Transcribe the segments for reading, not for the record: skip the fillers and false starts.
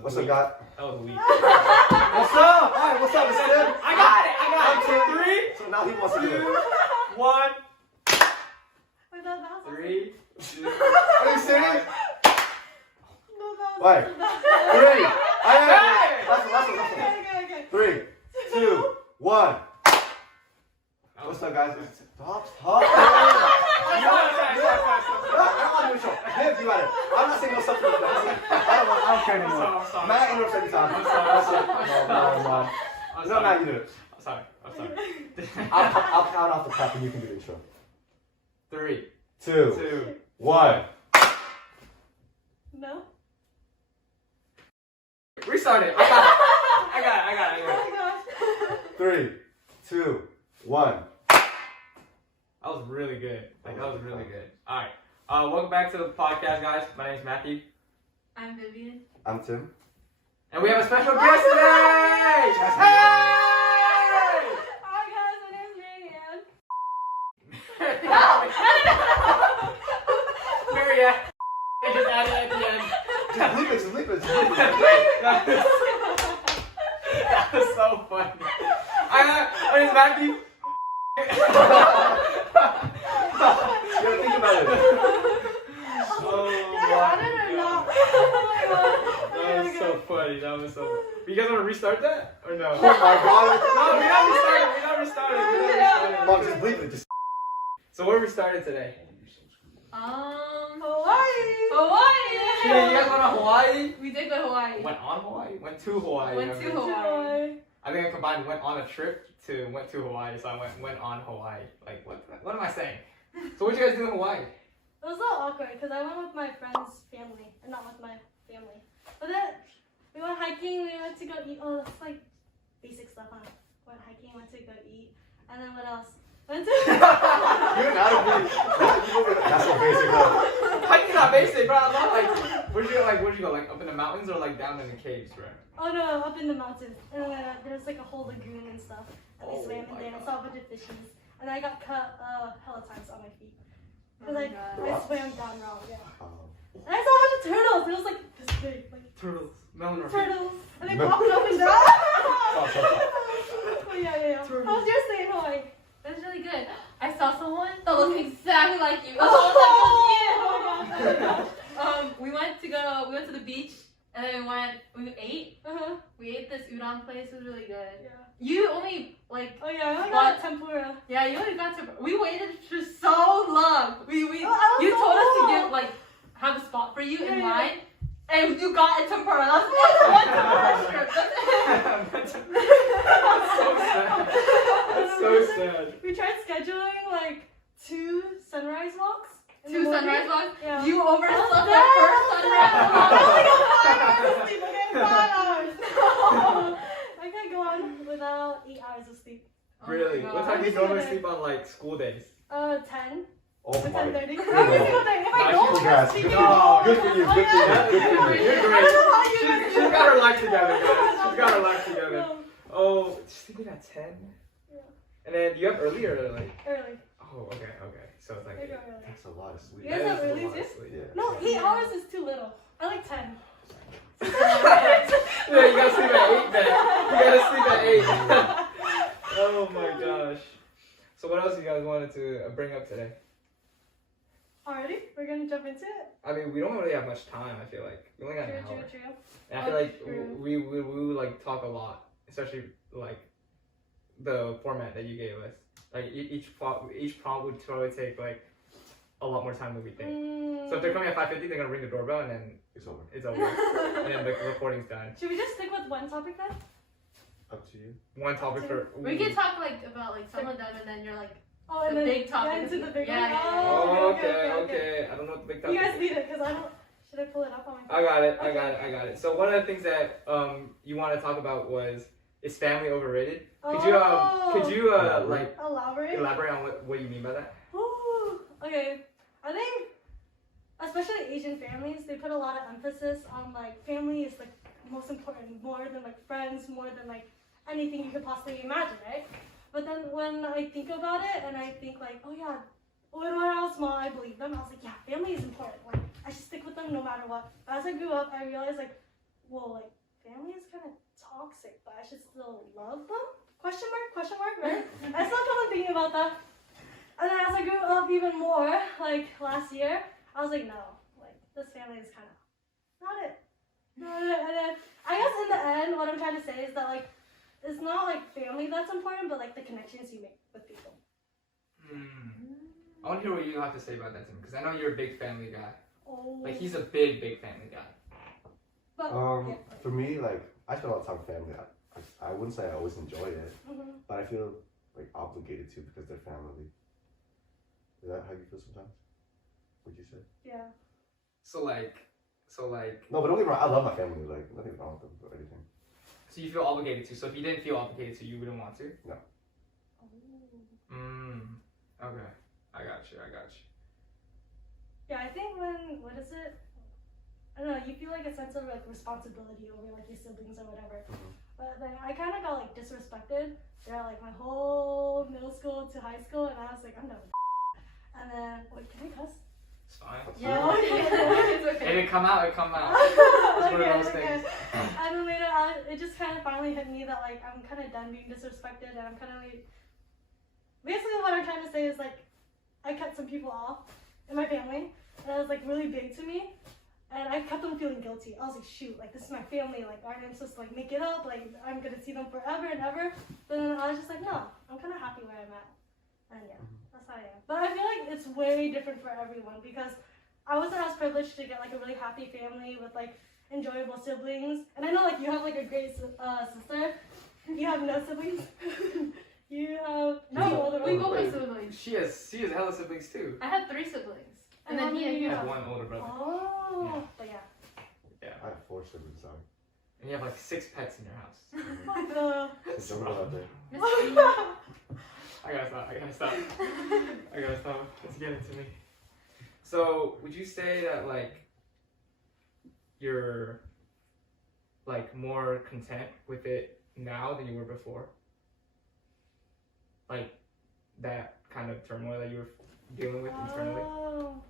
What's up, guys? That was weak. What's up? Alright, what's up, Mr. Tim? I got it. 3, So now he wants to do it. 1. Wait, that was 3, 2. Are you serious? No, that was Wait. that. 3. Hey! Last one. Okay. 3, 2, 1. What's up, guys? Stop. I don't want to do a show. Viv, you got it. I'm not saying no stuff to this. I don't care anymore. I'm sorry. Matt interrupts every time. I'm sorry. That's it. No. I'm No, Matt, you do it. sorry. I'll count off the clap and you can do the intro. 3, 2, 1. No? Restart it. I got it. Oh my gosh. 3, 2, 1. That was really good. That was really good. Alright. Welcome back to the podcast, guys. My name's Matthew. I'm Vivian. I'm Tim. And we have a special guest today! Hey! Hi guys, my name's Maryan. Maryan. I just added it at the end. Just leave it. That was so funny. My name's Matthew. Yo, think about it. That was so funny. You guys want to restart that? Or no? Oh my god. No, we not restarted. Mom, just leave it. Just. So where we started today? Hawaii. Yeah, you guys went on Hawaii? We did go to Hawaii. Went on Hawaii? Went to Hawaii. Went to Hawaii. I think I combined went on a trip to went to Hawaii, so I went on Hawaii. Like what am I saying? So what you guys do in Hawaii? It was a little awkward because I went with my friend's family and not with my family. But then we went hiking, we went to go eat. Oh, that's like basic stuff, huh? Went hiking, went to go eat. And then what else? Went to... You're not a basic. That's so basic, huh? Hiking's not basic, bro. I'm not like where'd you go? Like up in the mountains or like down in the caves, bro? Oh no, up in the mountains. And then there's like a whole lagoon and stuff. And we swam in there and saw a bunch of fishies. And I got cut hella times on my feet. Because I swam down wrong, yeah. And I saw a bunch of turtles. It was like this big. Like, Turtles. Melon turtles. And they popped up and down. Oh, yeah. Turtles. How was your stay in Hawaii? It was really good. I saw someone that looked exactly like you. Oh my gosh. We went to the beach and then we ate. We ate this udon place. It was really good. Yeah. You only Oh yeah, I got tempura. Yeah, you only got tempura. We waited for so long. You told so us to get have a spot for you in line. And you got a tempura. That's one tempura strip. That's so sad. We tried scheduling like 2 sunrise walks. Two sunrise walks? Yeah. You overslept that first sunrise walk. I only got 5 hours of sleep. Okay, 5 hours. No. I can't go on without 8 hours of sleep. Really? Oh What time do you normally sleep on like school days? 10. Oh To my. 10:30. Every single day. If I don't Congrats. sleep, Good for you. Good for you. You're I great. don't know how you guys do She's that. got her life together, guys. She's got her life together. No. Oh, sleeping at 10? Yeah. And then do you have early or like? Early. Oh, okay. So it's like. I go early. That's a lot of sleep. You guys have That is a early lot of too? sleep. Yeah. No, 8 hours is too little. I like 10. Yeah, you gotta sleep at 8 then. You gotta sleep at 8. Oh my gosh. So what else you guys wanted to bring up today? Already? We're gonna jump into it? I mean, we don't really have much time. I feel like we only got an hour. True. And I feel like True. we would like talk a lot, especially like the format that you gave us. Like each prompt would probably take like a lot more time than we think. So if they're coming at 5:50, they're gonna ring the doorbell and then It's over. it's over, and then the recording's done. Should we just stick with one topic then? Up to you. One topic for. We can talk about some of them and then you're like Oh, and the then big topic. Yeah, into the big Yeah, one. yeah, yeah. Oh, Okay. I don't know what the big topic. You guys is. lead it, because I don't... Should I pull it up on my phone? I got it. So one of the things that you want to talk about is family overrated? Could you like Elaborate? elaborate on what you mean by that? Ooh, okay. I think, especially Asian families, they put a lot of emphasis on like family is like most important, more than like friends, more than like anything you could possibly imagine, right? But then when I think about it and I think like, oh yeah, when I was small, I believed them. I was like, yeah, family is important. Like I should stick with them no matter what. As I grew up, I realized like well, like family is kind of toxic, but I should still love them? Question mark, right? I still kept on thinking about that. And then as I grew up even more, like last year, I was like, no, like this family is kind of not it. And then I guess in the end, what I'm trying to say is that like it's not like family that's important, but like the connections you make with people. I want to hear what you have to say about that, Tim, because I know you're a big family guy. Oh. Like he's a big family guy. But, yeah. For me, like I spend a lot of time with family. I wouldn't say I always enjoy it, but I feel like obligated to because they're family. Is that how you feel sometimes? Would you say? Yeah. So like. No, but don't get me wrong. I love my family. Like nothing wrong with them or anything. So you feel obligated to. So if you didn't feel obligated to, you wouldn't want to. No. Okay. I got you. Yeah, I think what is it? I don't know, you feel like a sense of like responsibility over like your siblings or whatever. But then I kind of got like disrespected throughout like my whole middle school to high school, and I was like, I'm done. And then, wait, can I cuss? It's fine. Yeah, It's okay. If it come out, it come out. It's one of those things. And then later, it just kind of finally hit me that like I'm kind of done being disrespected, and I'm kind of like, basically what I'm trying to say is like, I cut some people off in my family, and it was like really big to me, and I kept them feeling guilty. I was like, shoot, like this is my family, like aren't I supposed to like make it up, like I'm gonna see them forever and ever. But then I was just like, no, I'm kind of happy where I'm at, and yeah, that's how I am. But I feel like it's way different for everyone because I wasn't as privileged to get like a really happy family with like enjoyable siblings, and I know like you have like a great sister. You have no siblings. You have No, we both have Wait. siblings. She has hella siblings too. I have 3 siblings. And how then many he you I have? have one older brother. Oh, Yeah. but yeah. I have 4 siblings. Sorry. And you have like 6 pets in your house. What the? It's Don't go rough. out there. I gotta stop. It's getting to me. So, would you say that like you're like more content with it now than you were before? Like that kind of turmoil that you were dealing with internally? Oh.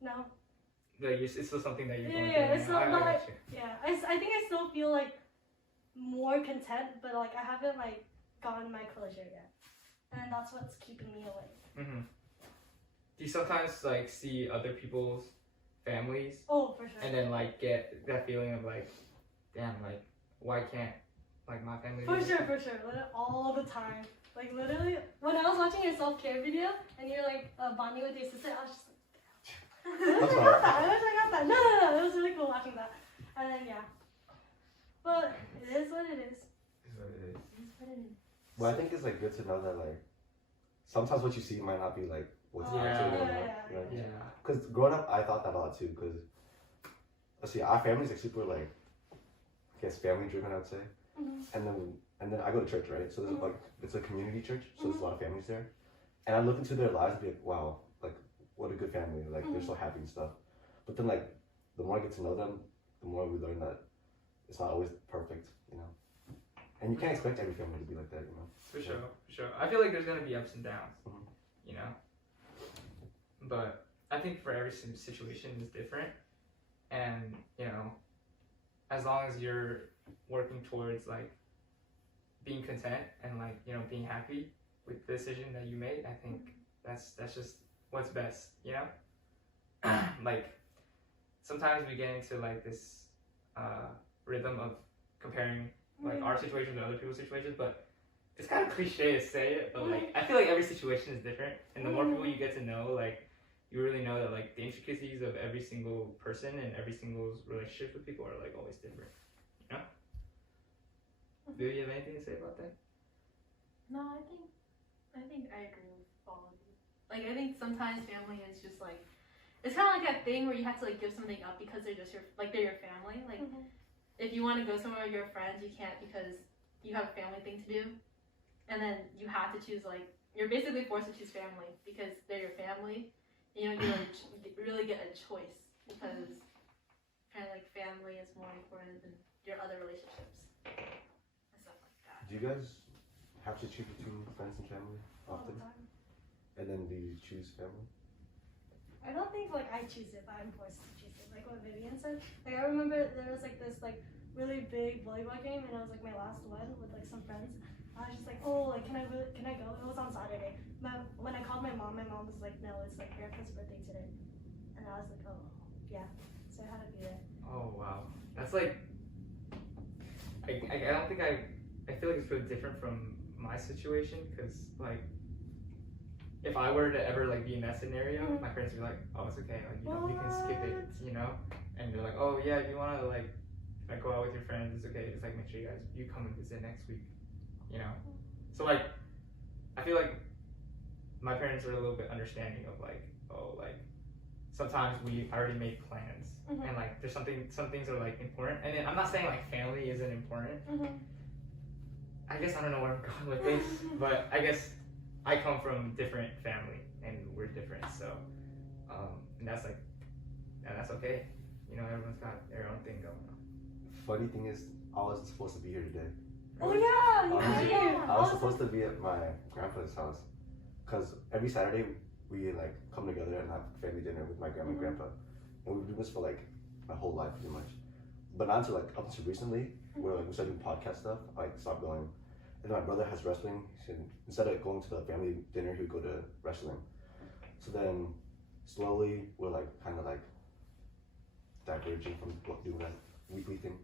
No. Like it's still something that you're going Yeah, through it's now? not I like got you. yeah. I think I still feel like more content, but like I haven't like gotten my closure yet, and that's what's keeping me awake. Do you sometimes like see other people's families Oh, for sure. and then like get that feeling of like, damn, like why can't like my family? do For this? sure. Literally all the time. Like literally, when I was watching your self-care video and you're like bonding with your sister, I was just like, I wish I got that. No. It was really cool watching that. And then yeah. But it is what it is. Is what it is. Well, I think it's like good to know that like sometimes what you see might not be like what's Oh, actually going on. yeah. Right? Yeah. Because growing up, I thought that a lot too. Because let's see, our family's like super like, I guess family driven, I would say. And then I go to church, right? So there's like it's a community church, so there's a lot of families there. And I look into their lives and be like, wow, like what a good family. Like they're so happy and stuff. But then like the more I get to know them, the more we learn that it's not always perfect, you know. And you can't expect every family to be like that, you know. For sure. I feel like there's gonna be ups and downs, you know. But I think for every situation is different, and you know, as long as you're working towards like being content and like you know being happy with the decision that you made, I think that's just what's best, you know. Like sometimes we get into like this rhythm of comparing like our situation to other people's situations, but it's kind of cliche to say it, but like I feel like every situation is different, and the more people you get to know, like you really know that like the intricacies of every single person and every single relationship with people are like always different, you know. Do you have anything to say about that? No, I think I agree with all of you. Like I think sometimes family is just like it's kind of like that thing where you have to like give something up because they're just they're your family. Like if you want to go somewhere with your friends, you can't because you have a family thing to do, and then you have to choose like you're basically forced to choose family because they're your family. You know, you really get a choice because kind of like family is more important than your other relationships and stuff like that. Do you guys have to choose between friends and family All the often? time. And then do you choose family? I don't think like I choose it, but I'm forced to choose it. like what Vivian said. Like I remember there was like this like really big volleyball game, and it was like my last one with like some friends. I was just like, oh, like can I go? It was on Saturday. When I called my mom was like, no, it's like grandpa's birthday today, and I was like, oh, yeah. So I had to be there. Oh wow, that's like. I don't think I feel like it's really different from my situation because like. If I were to ever like be in that scenario, my parents would be like, "Oh, it's okay. Like you can skip it, you know." And they're like, "Oh yeah, if you wanna like go out with your friends, it's okay. Just like make sure you come and visit next week, you know." So like, I feel like my parents are a little bit understanding of like, oh, like sometimes we already make plans and like there's some things are like important. And then I'm not saying like family isn't important. I guess I don't know where I'm going with this, but I guess. I come from different family and we're different, so and that's like, and that's okay. You know, everyone's got their own thing going on. Funny thing is, I was supposed to be here today. Oh yeah, I was supposed to be at my grandpa's house, cause every Saturday we like come together and have family dinner with my grandma and grandpa, and we've been doing this for like my whole life pretty much. But not until like up until recently, where like we started doing podcast stuff, I like stopped going. And my brother has wrestling. So instead of going to the family dinner, he would go to wrestling. So then, slowly, we're like kind of like diverging from doing that weekly thing.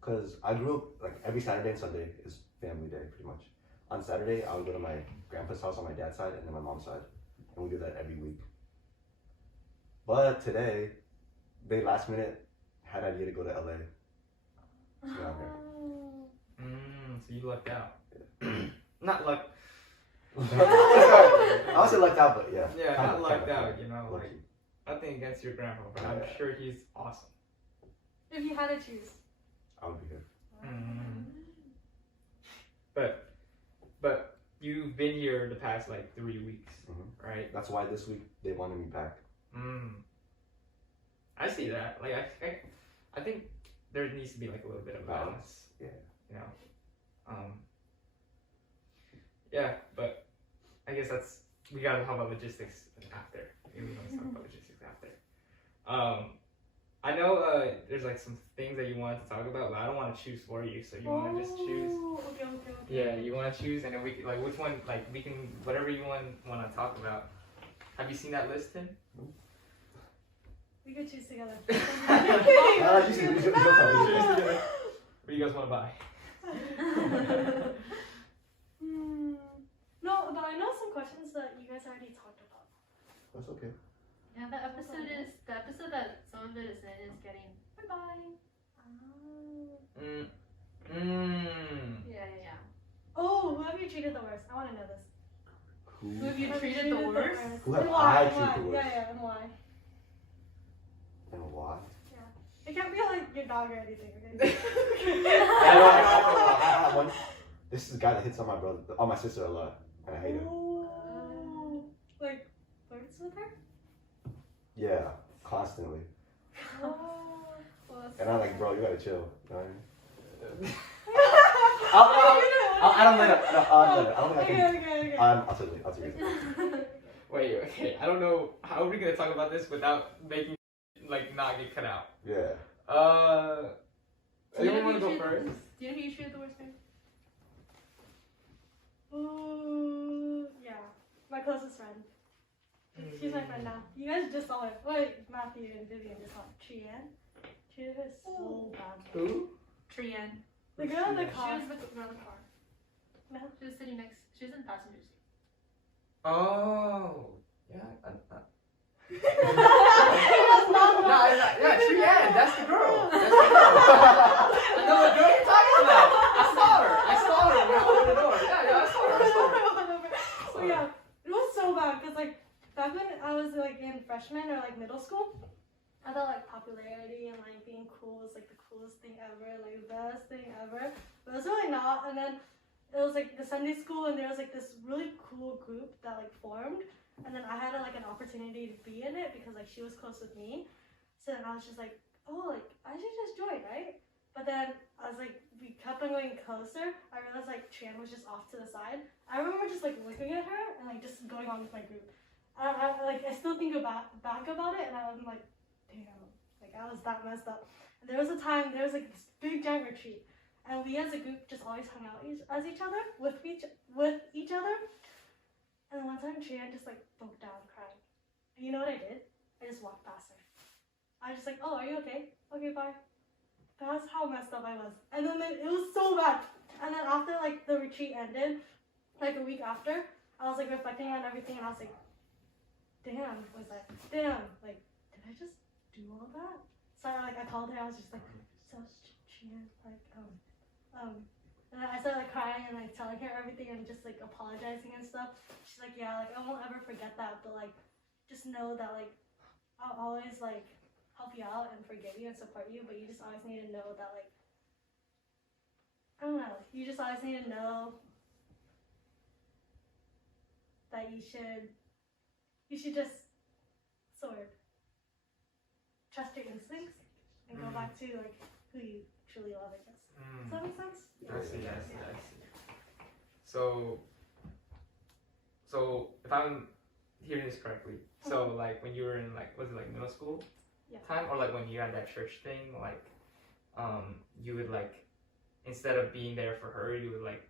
Cause I grew up like every Saturday and Sunday is family day pretty much. On Saturday, I would go to my grandpa's house on my dad's side and then my mom's side, and we do that every week. But today, they last minute had an idea to go to LA. So now I'm here. So you lucked out. Not luck. I would say lucked out, but yeah. Yeah, kinda, not lucked out. You know, lucky. like nothing against your grandpa, but I'm sure he's awesome. If you had to choose. I would be here. But you've been here the past like 3 weeks, right? That's why this week they wanted me back. I see that. Like I think there needs to be like a little bit of balance. Yeah. You know. Yeah, but I guess we gotta talk about logistics after. Maybe we can talk about logistics after. I know there's like some things that you wanted to talk about, but I don't want to choose for you, so you want to just choose. Okay. Yeah, you want to choose, and then we like which one, like we can whatever you want to talk about. Have you seen that list, Tim? We could choose together. You should tell me. What do you guys want to buy? No, but I know some questions that you guys already talked about. That's okay. Yeah, the episode that some of it is in is getting bye. Yeah. Oh, who have you treated the worst? I want to know this. Who have you treated the worst? Who have And I why? treated the worst? Yeah, and why? And why? Yeah. It can't be like your dog or anything, okay? I have one. This is the guy that hits on my sister a lot, and I hate him. Oh, like flirts with her? Yeah, constantly. Well, And I'm like, bro, you gotta chill. You know what I mean? I don't think I can. Okay. I'll tell you. Wait, okay. I don't know. How are we gonna talk about this without making like not get cut out? Yeah. Anyone want to go first? Do you know who you treated the worst, man? Ooh, yeah. My closest friend. She's my friend now. You guys just saw her. Wait, Matthew and Vivian just saw her. Trian. She was so bad. Who? Trian. The girl in the She car. was around the car. No. She was sitting next. She was in the passenger seat. Oh, yeah. No, Yeah, Trian. That's the girl. I know what girl you're talking about. I saw her. When I opened the door. Yeah, I saw her. So yeah, it was so bad because like back when I was like in freshman or like middle school, I thought like popularity and like being cool was like the coolest thing ever, like the best thing ever. But it was really not. And then it was like the Sunday school, and there was like this really cool group that like formed. And then I had like an opportunity to be in it because like she was close with me. So then I was just like, oh, like I should just join, right? But then I was like, we kept on going closer. I realized like Trian was just off to the side. I remember just like looking at her and like just going on with my group. I still think back about it, and I'm like, damn, I was that messed up. And there was a time, there was like this big giant retreat, and we as a group just always hung out as each other, with each other. And then one time, Trian just like broke down crying. And you know what I did? I just walked past her. I was just like, oh, are you okay? Okay, bye. That's how messed up I was. And then it was so bad. And then after like the retreat ended, like a week after, I was like reflecting on everything, and I was like, damn, did I just do all that? So I called her, I was just like, so Trian, and then I started like crying and like telling her everything and just like apologizing and stuff. She's like, yeah, like I won't ever forget that, but like just know that like I'll always like help you out and forgive you and support you, but you just always need to know that like I don't know, you just always need to know that you should just sort of trust your instincts and go back to like who you truly love, I guess. Does that make sense? I see. So if I'm hearing this correctly, so like when you were in like, was it like middle school time, or like when you had that church thing, like you would like, instead of being there for her, you would like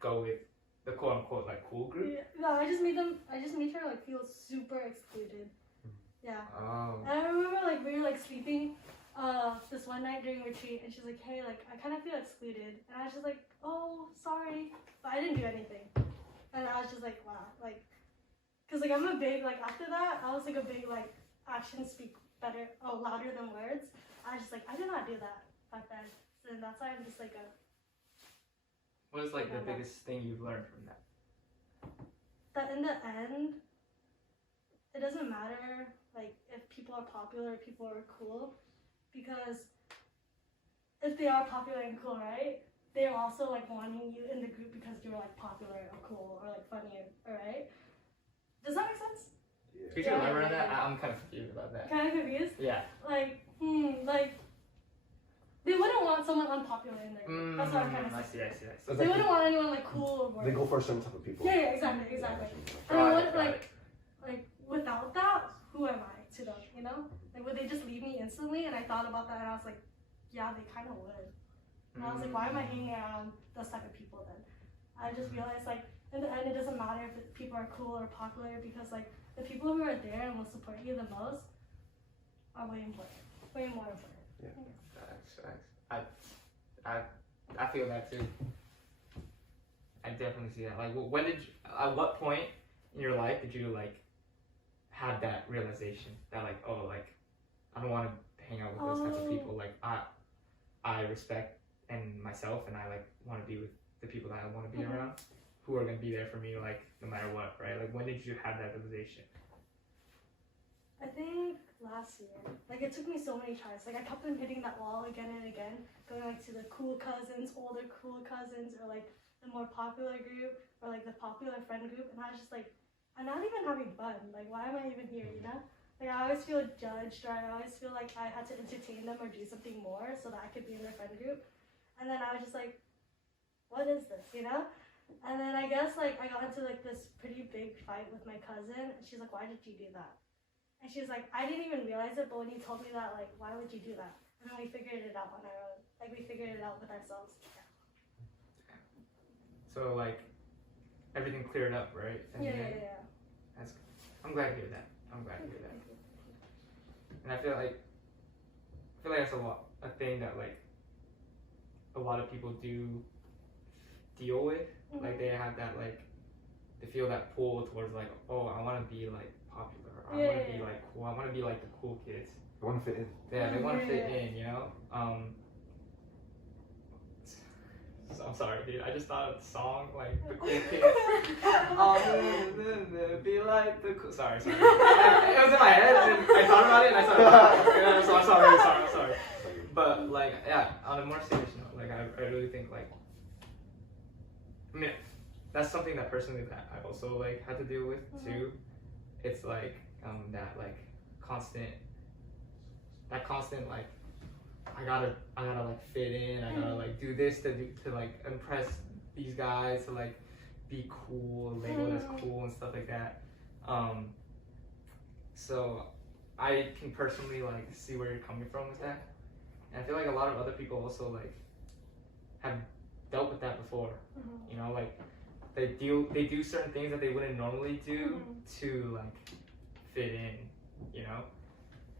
go with the quote unquote like cool group? Yeah, no, I just made her like feel super excluded. Yeah. Oh. And I remember like we were like sleeping this one night during retreat, and she's like, hey, like I kind of feel excluded, and I was just like, oh, sorry, but I didn't do anything. And I was just like, wow, like, cause like I'm a big, like after that I was like a big like actions speak louder than words. I was just like, I did not do that back then, so that's why I'm just like What is like the biggest thing you've learned from that? that in the end, it doesn't matter like if people are popular or people are cool, because if they are popular and cool, right, they're also like wanting you in the group because you're like popular or cool or like funny, right? Does that make sense? Could you elaborate on that? I'm kind of confused about that. Kind of confused? Yeah. Like, they wouldn't want someone unpopular in their group. That's what I'm trying to say. I see. So they wouldn't want anyone like cool or boring. They go for a certain type of people. Yeah, exactly. And like without that, who am I to them? You know, like would they just leave me instantly? And I thought about that, and I was like, yeah, they kind of would. And I was like, why am I hanging around those type of people then? I just realized like in the end, it doesn't matter if people are cool or popular, because like the people who are there and will support you the most are way more important. Yeah. Facts. I feel that too. I definitely see that. Like, at what point in your life did you like have that realization that like, oh, like I don't want to hang out with those types of people. Like I respect and myself, and I like want to be with the people that I want to be around, who are gonna be there for me like no matter what, right? Like when did you have that realization? I think last year. Like it took me so many tries. Like I kept on hitting that wall again and again, going like to the cool cousins, older cool cousins, or like the more popular group, or like the popular friend group, and I was just like, I'm not even having fun. Like why am I even here, you know? Like I always feel judged, or I always feel like I had to entertain them or do something more so that I could be in their friend group. And then I was just like, what is this, you know? And then I guess like I got into like this pretty big fight with my cousin, and she's like, why did you do that? And she's like, I didn't even realize it, but when you told me that, like, why would you do that? And then we figured it out on our own. Like, we figured it out with ourselves. So, like, everything cleared up, right? Yeah. I'm glad to hear that. And I feel like that's a thing that, like, a lot of people do deal with. Like, they have that, like, they feel that pull towards, like, oh, I want to be, like, popular. I want to be like cool. I want to be like the cool kids. They want to fit in. Yeah, they want to fit in, you know. So I'm sorry, dude. I just thought of the song like the cool kids. Be like the cool. Sorry. It was in my head, and I thought about it, and I started. So I'm sorry. But like, yeah. On a more serious note, like I really think like, I mean, that's something that personally that I've also like had to deal with too. It's like that like constant like I gotta like fit in, I gotta like do this to like impress these guys, to like be cool, labeled as cool and stuff like that. So I can personally like see where you're coming from with that, and I feel like a lot of other people also like have dealt with that before. Mhm. You know, like they do certain things that they wouldn't normally do to like fit in. You know,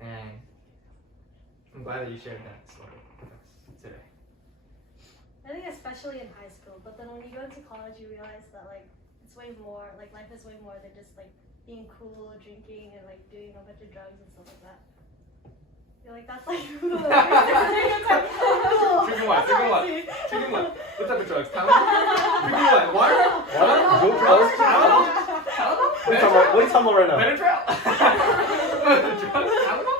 and I'm glad that you shared that story with us today. I think especially in high school, but then when you go into college, you realize that like it's way more. Like life is way more than just like being cool, drinking, and like doing a bunch of drugs and stuff like that. I feel like that's like cool. Drinking what? Drinking what? Drinking what? What type of drugs? Tylenol? Drinking what? Water? Water? Good drugs? Tylenol? Tylenol? What are you talking about right now? Benadryl? Drugs? Tylenol?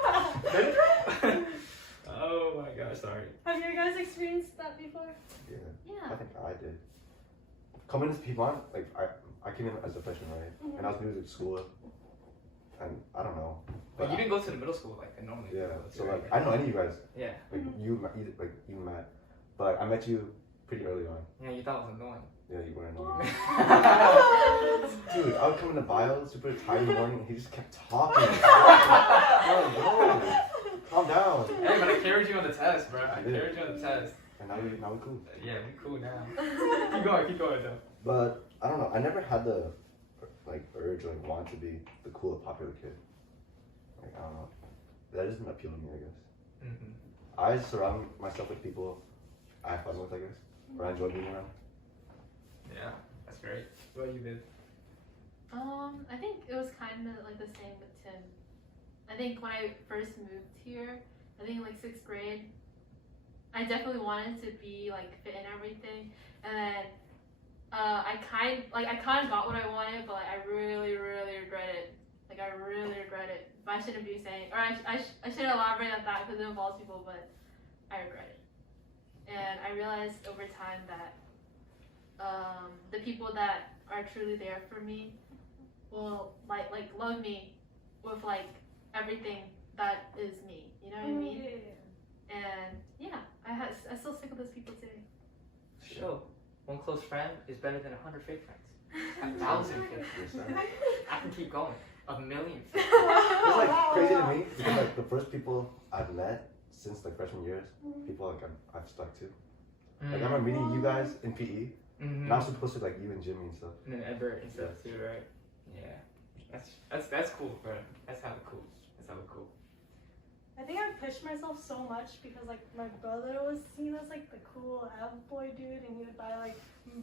Benadryl? Oh my gosh, sorry. Have you guys experienced that before? Yeah, Yeah. I think I did. Coming to Piedmont, like I came in as a freshman, right? Mhm. And I was new to school, and I don't know. But you didn't go to the middle school like normally. Yeah, go to, so right? like I know any of you guys, Yeah. like you Matt, but like, I met you pretty early on. Yeah, you thought I was annoying. Yeah, you weren't annoying. Dude, I would come in the bio super tired in the morning, and he just kept talking. No, calm down. Hey, but I carried you on the test, bro. I You did. carried you on the test. And now we're cool. Yeah, we cool now. Keep going though. But I don't know. I never had the like urge or like want to be the cool, popular kid. Like I don't know. That doesn't appeal to me, I guess. Mm-hmm. I surround myself with people I have fun with, I guess, or I enjoy being around. Yeah, that's great. What about you, Viv? I think it was kind of like the same with Tim. I think when I first moved here, I think like 6th grade, I definitely wanted to be like fit in everything, and then I kind of got what I wanted, but like, I really regret it. Like I really regret it. But I shouldn't be saying, or I shouldn't elaborate on that because it involves people, but I regret it. And I realized over time that the people that are truly there for me will like love me with like everything that is me. You know what I mean? And yeah, I still stick with those people today. Show. One close friend is better than 100 fake friends. 1,000 fake friends. I can keep going. 1,000,000 fake friends. It's like crazy to me because like the first people I've met since like freshman years, people like I've stuck to. Like I remember meeting you guys in PE. Mm-hmm. And I was supposed to like you and Jimmy and stuff. And then Everett and stuff too, right? Yeah. That's cool, bro. That's hella cool. That's hella cool. I think I pushed myself so much because like my brother was seen as like the cool F boy dude, and he would buy like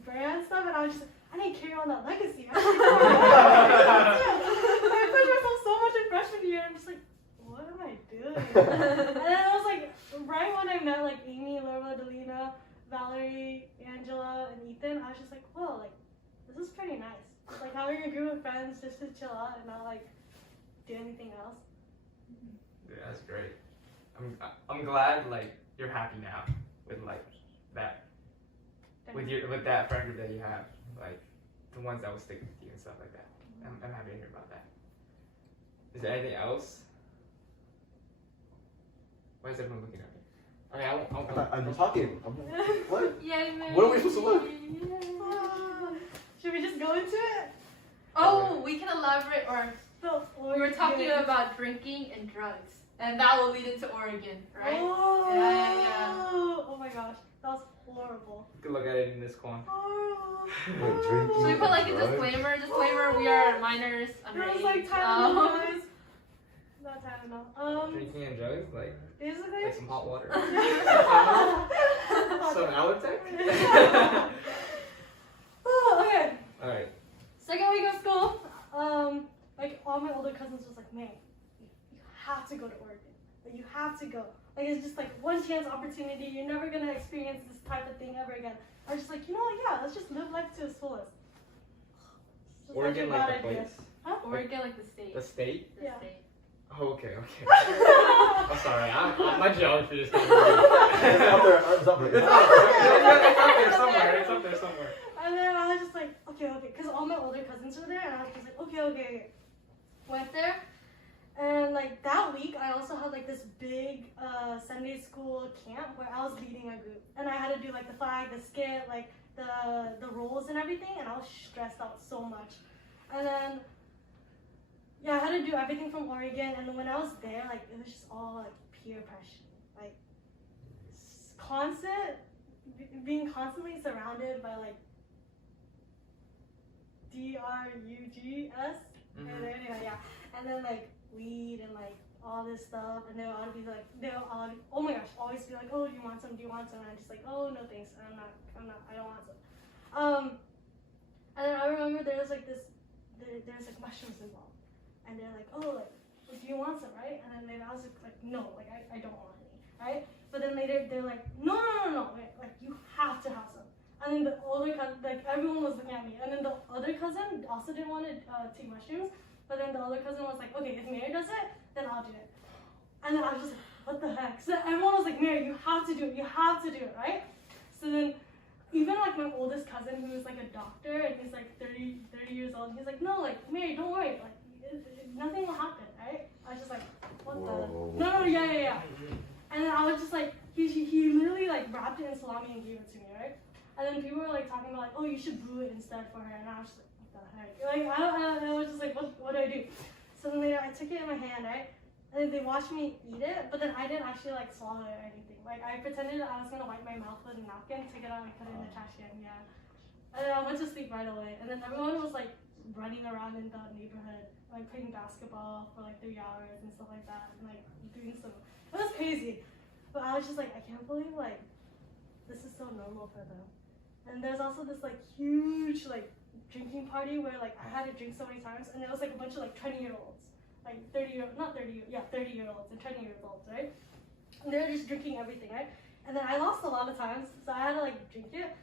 brand stuff, and I was just I didn't carry on that legacy. I pushed myself so much in freshman year. I'm just like, what am I doing? And then I was like, right when I met like Amy, Laura, Delina, Valerie, Angela, and Ethan, I was just like, whoa, like this is pretty nice. Like having a group of friends just to chill out and not like do anything else. Yeah, that's great. I'm glad like you're happy now with like that with that friend group that you have, like the ones that will stick with you and stuff like that. I'm happy to hear about that. Is there anything else? Why is everyone looking at me? Okay, I'm talking. What? Yeah, man. What are we supposed to look? Should we just go into it? Oh, we can elaborate, or So, we were talking about drinking and drugs, and that will lead into Oregon, right? Oh, Yeah. Oh my gosh, that was horrible. Good look at it in this corner. Horrible. Wait, drinking So we put like a and drugs? disclaimer, we are minors, There was underage. like Tylenol, guys. Not Tylenol. Drinking and drugs, like Basically. some hot water. Some Some Alotech? Okay. Alright. Second week of school, like all my older cousins was like, man, you have to go to Oregon. Like you have to go. Like it's just like one chance opportunity. You're never gonna experience this type of thing ever again. I was just like, you know what? Yeah, let's just live life to its fullest. It's such a Oregon bad like the idea. place. Huh? Oregon, like the state. The state? The Yeah. state. Oh, okay. I'm sorry. My geography is kind of weird. It's up there. It's up there. It's up there somewhere. And then I was just like, okay, because all my older cousins were there, and I was just like, okay. Went there, and like that week, I also had like this big Sunday school camp where I was leading a group, and I had to do like the flag, the skit, like the roles and everything, and I was stressed out so much. And then, yeah, I had to do everything from Oregon, and then when I was there, like it was just all like peer pressure, like being constantly surrounded by like drugs, and then and then like weed and like all this stuff, and they'll all be like, oh my gosh, always be like, oh, do you want some? And I'm just like, oh no thanks, I don't want some. And then I remember there was like there's like mushrooms involved, and they're like, oh, like, do you want some, right? And then I was like, no, like I don't want any, right? But then later they're like, no, wait, like you have to have some. And then the older cousin, like everyone was looking at me, and then the other cousin also didn't want to take mushrooms, but then the other cousin was like, okay, if Mary does it, then I'll do it. And then I was just like, what the heck? So everyone was like, Mary, you have to do it, right? So then even like my oldest cousin, who is like a doctor, and he's like 30 years old, he's like, no, like Mary, don't worry, like nothing will happen, right? I was just like, what the? No, yeah. And then I was just like, he literally like wrapped it in salami and gave it to me, right? And then people were like talking about like, oh, you should brew it instead for her, and I was just like, what the heck? Like I was just like, what do I do? So then later I took it in my hand, right? And then they watched me eat it, but then I didn't actually like swallow it or anything. Like I pretended I was gonna wipe my mouth with a napkin, take it out and put it in the trash can, yeah. And then I went to sleep right away. And then everyone was like running around in the neighborhood, like playing basketball for like 3 hours and stuff like that, and like doing some, it was crazy. But I was just like, I can't believe like this is so normal for them. And there's also this like huge like drinking party where like I had to drink so many times, and it was like a bunch of like 20-year-olds, like 30-year-olds and 20-year-olds, right? And they were just drinking everything, right? And then I lost a lot of times, so I had to like drink it,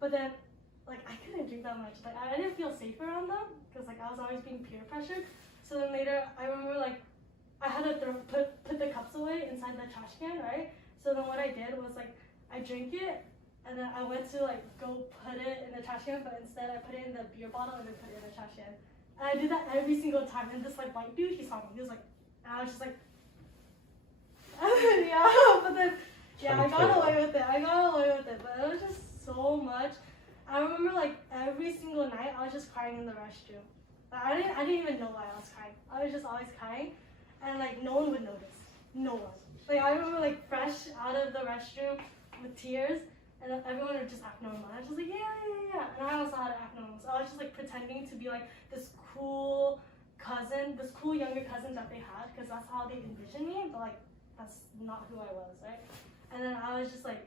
but then like I couldn't drink that much. Like I didn't feel safe around them because like I was always being peer pressured. So then later I remember like I had to put the cups away inside the trash can, right? So then what I did was like I drank it, and then I went to like go put it in the trash can, but instead I put it in the beer bottle and then put it in the trash can. And I did that every single time. And this like white dude, he saw me. He was like, and I was just like, yeah. But then yeah, I got away with it. But it was just so much. I remember like every single night I was just crying in the restroom. I didn't even know why I was crying. I was just always crying, and like no one would notice. No one. Like I remember like fresh out of the restroom with tears, and then everyone would just act normal. I was just like, yeah. And I also had to act normal. So I was just like pretending to be like this cool cousin, this cool younger cousin that they had, because that's how they envisioned me. But like that's not who I was, right? And then I was just like,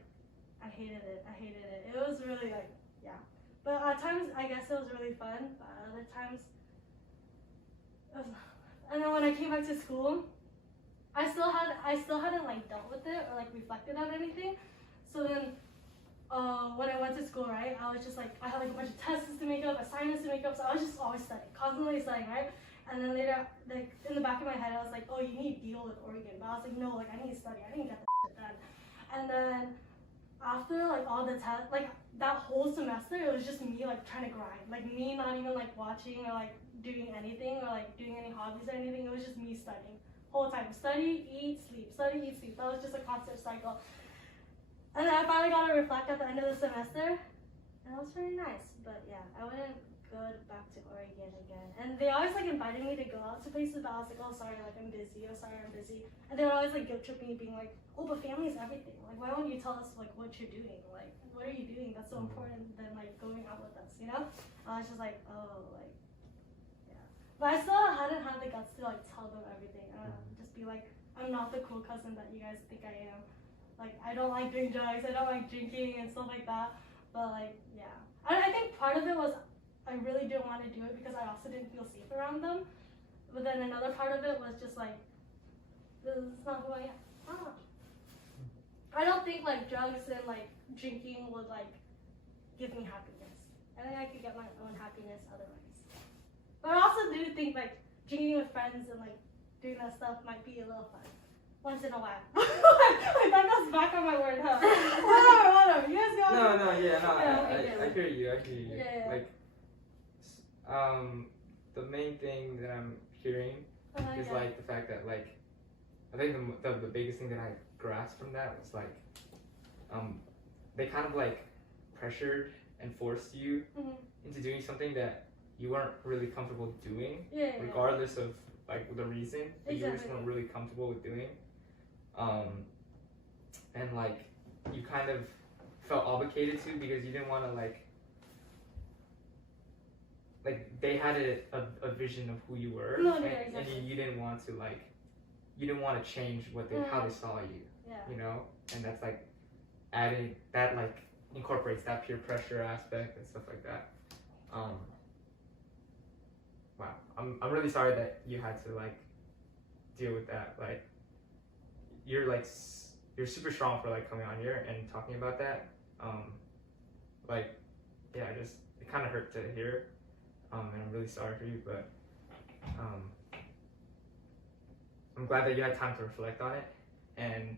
I hated it. It was really like, yeah. But at times I guess it was really fun. But at other times, and then when I came back to school, I still hadn't like dealt with it or like reflected on anything. So then when I went to school, right, I was just like, I had like a bunch of tests to make up, assignments to make up, so I was just always studying, constantly studying, right? And then later, like in the back of my head, I was like, oh, you need to deal with Oregon. But I was like, no, like I need to study, I need to get this shit done. And then after like all the tests, like that whole semester, it was just me like trying to grind, like me not even like watching or like doing anything or like doing any hobbies or anything. It was just me studying whole time. Study, eat, sleep. That was just a constant cycle. And then I finally got to reflect at the end of the semester, and it was pretty nice. But yeah, I wouldn't go back to Oregon again. And they always like invited me to go out to places, but I was like, oh sorry, like I'm busy. And they would always like guilt trip me, being like, oh, but family is everything. Like why won't you tell us like what you're doing? Like what are you doing that's so important than like going out with us, you know? I was just like, oh, like yeah. But I still hadn't had the guts to like tell them everything. Just be like, I'm not the cool cousin that you guys think I am. Like, I don't like doing drugs, I don't like drinking and stuff like that. But like, yeah. I think part of it was I really didn't want to do it because I also didn't feel safe around them. But then another part of it was just like, this is not who I am. I don't know. I don't think like drugs and like drinking would like give me happiness. I think I could get my own happiness otherwise. But I also do think like drinking with friends and like doing that stuff might be a little fun. Once in a while. Like, that goes back on my word, huh? Whatever. You guys go. I hear you. Yeah. Like, the main thing that I'm hearing is like the fact that like, I think the biggest thing that I grasped from that was like, they kind of like pressured and forced you into doing something that you weren't really comfortable doing, regardless of like the reason that you just weren't really comfortable with doing, and like you kind of felt obligated to because you didn't want to like they had a vision of who you were, and you didn't want to like you didn't want to change what they how they saw you, you know, and that's like adding that like incorporates that peer pressure aspect and stuff like that. Wow, I'm really sorry that you had to like deal with that. Like you're super strong for like coming on here and talking about that. Like yeah, just it kind of hurt to hear. And I'm really sorry for you, but I'm glad that you had time to reflect on it and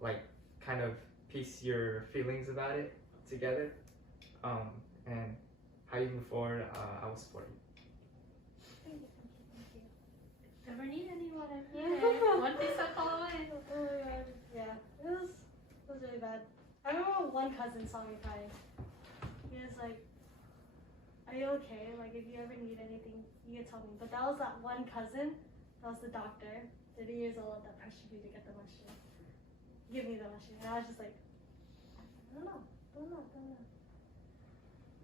like kind of piece your feelings about it together. And how you move forward, I will support you. Never need anyone. One piece of call away. Oh my god. Yeah, it was really bad. I remember one cousin saw me crying. He was like, "Are you okay? Like, if you ever need anything, you can tell me." But that was that one cousin. That was the doctor, 30 years old, that pressured me to get the mushroom. Give me the mushroom. And I was just like, I don't know.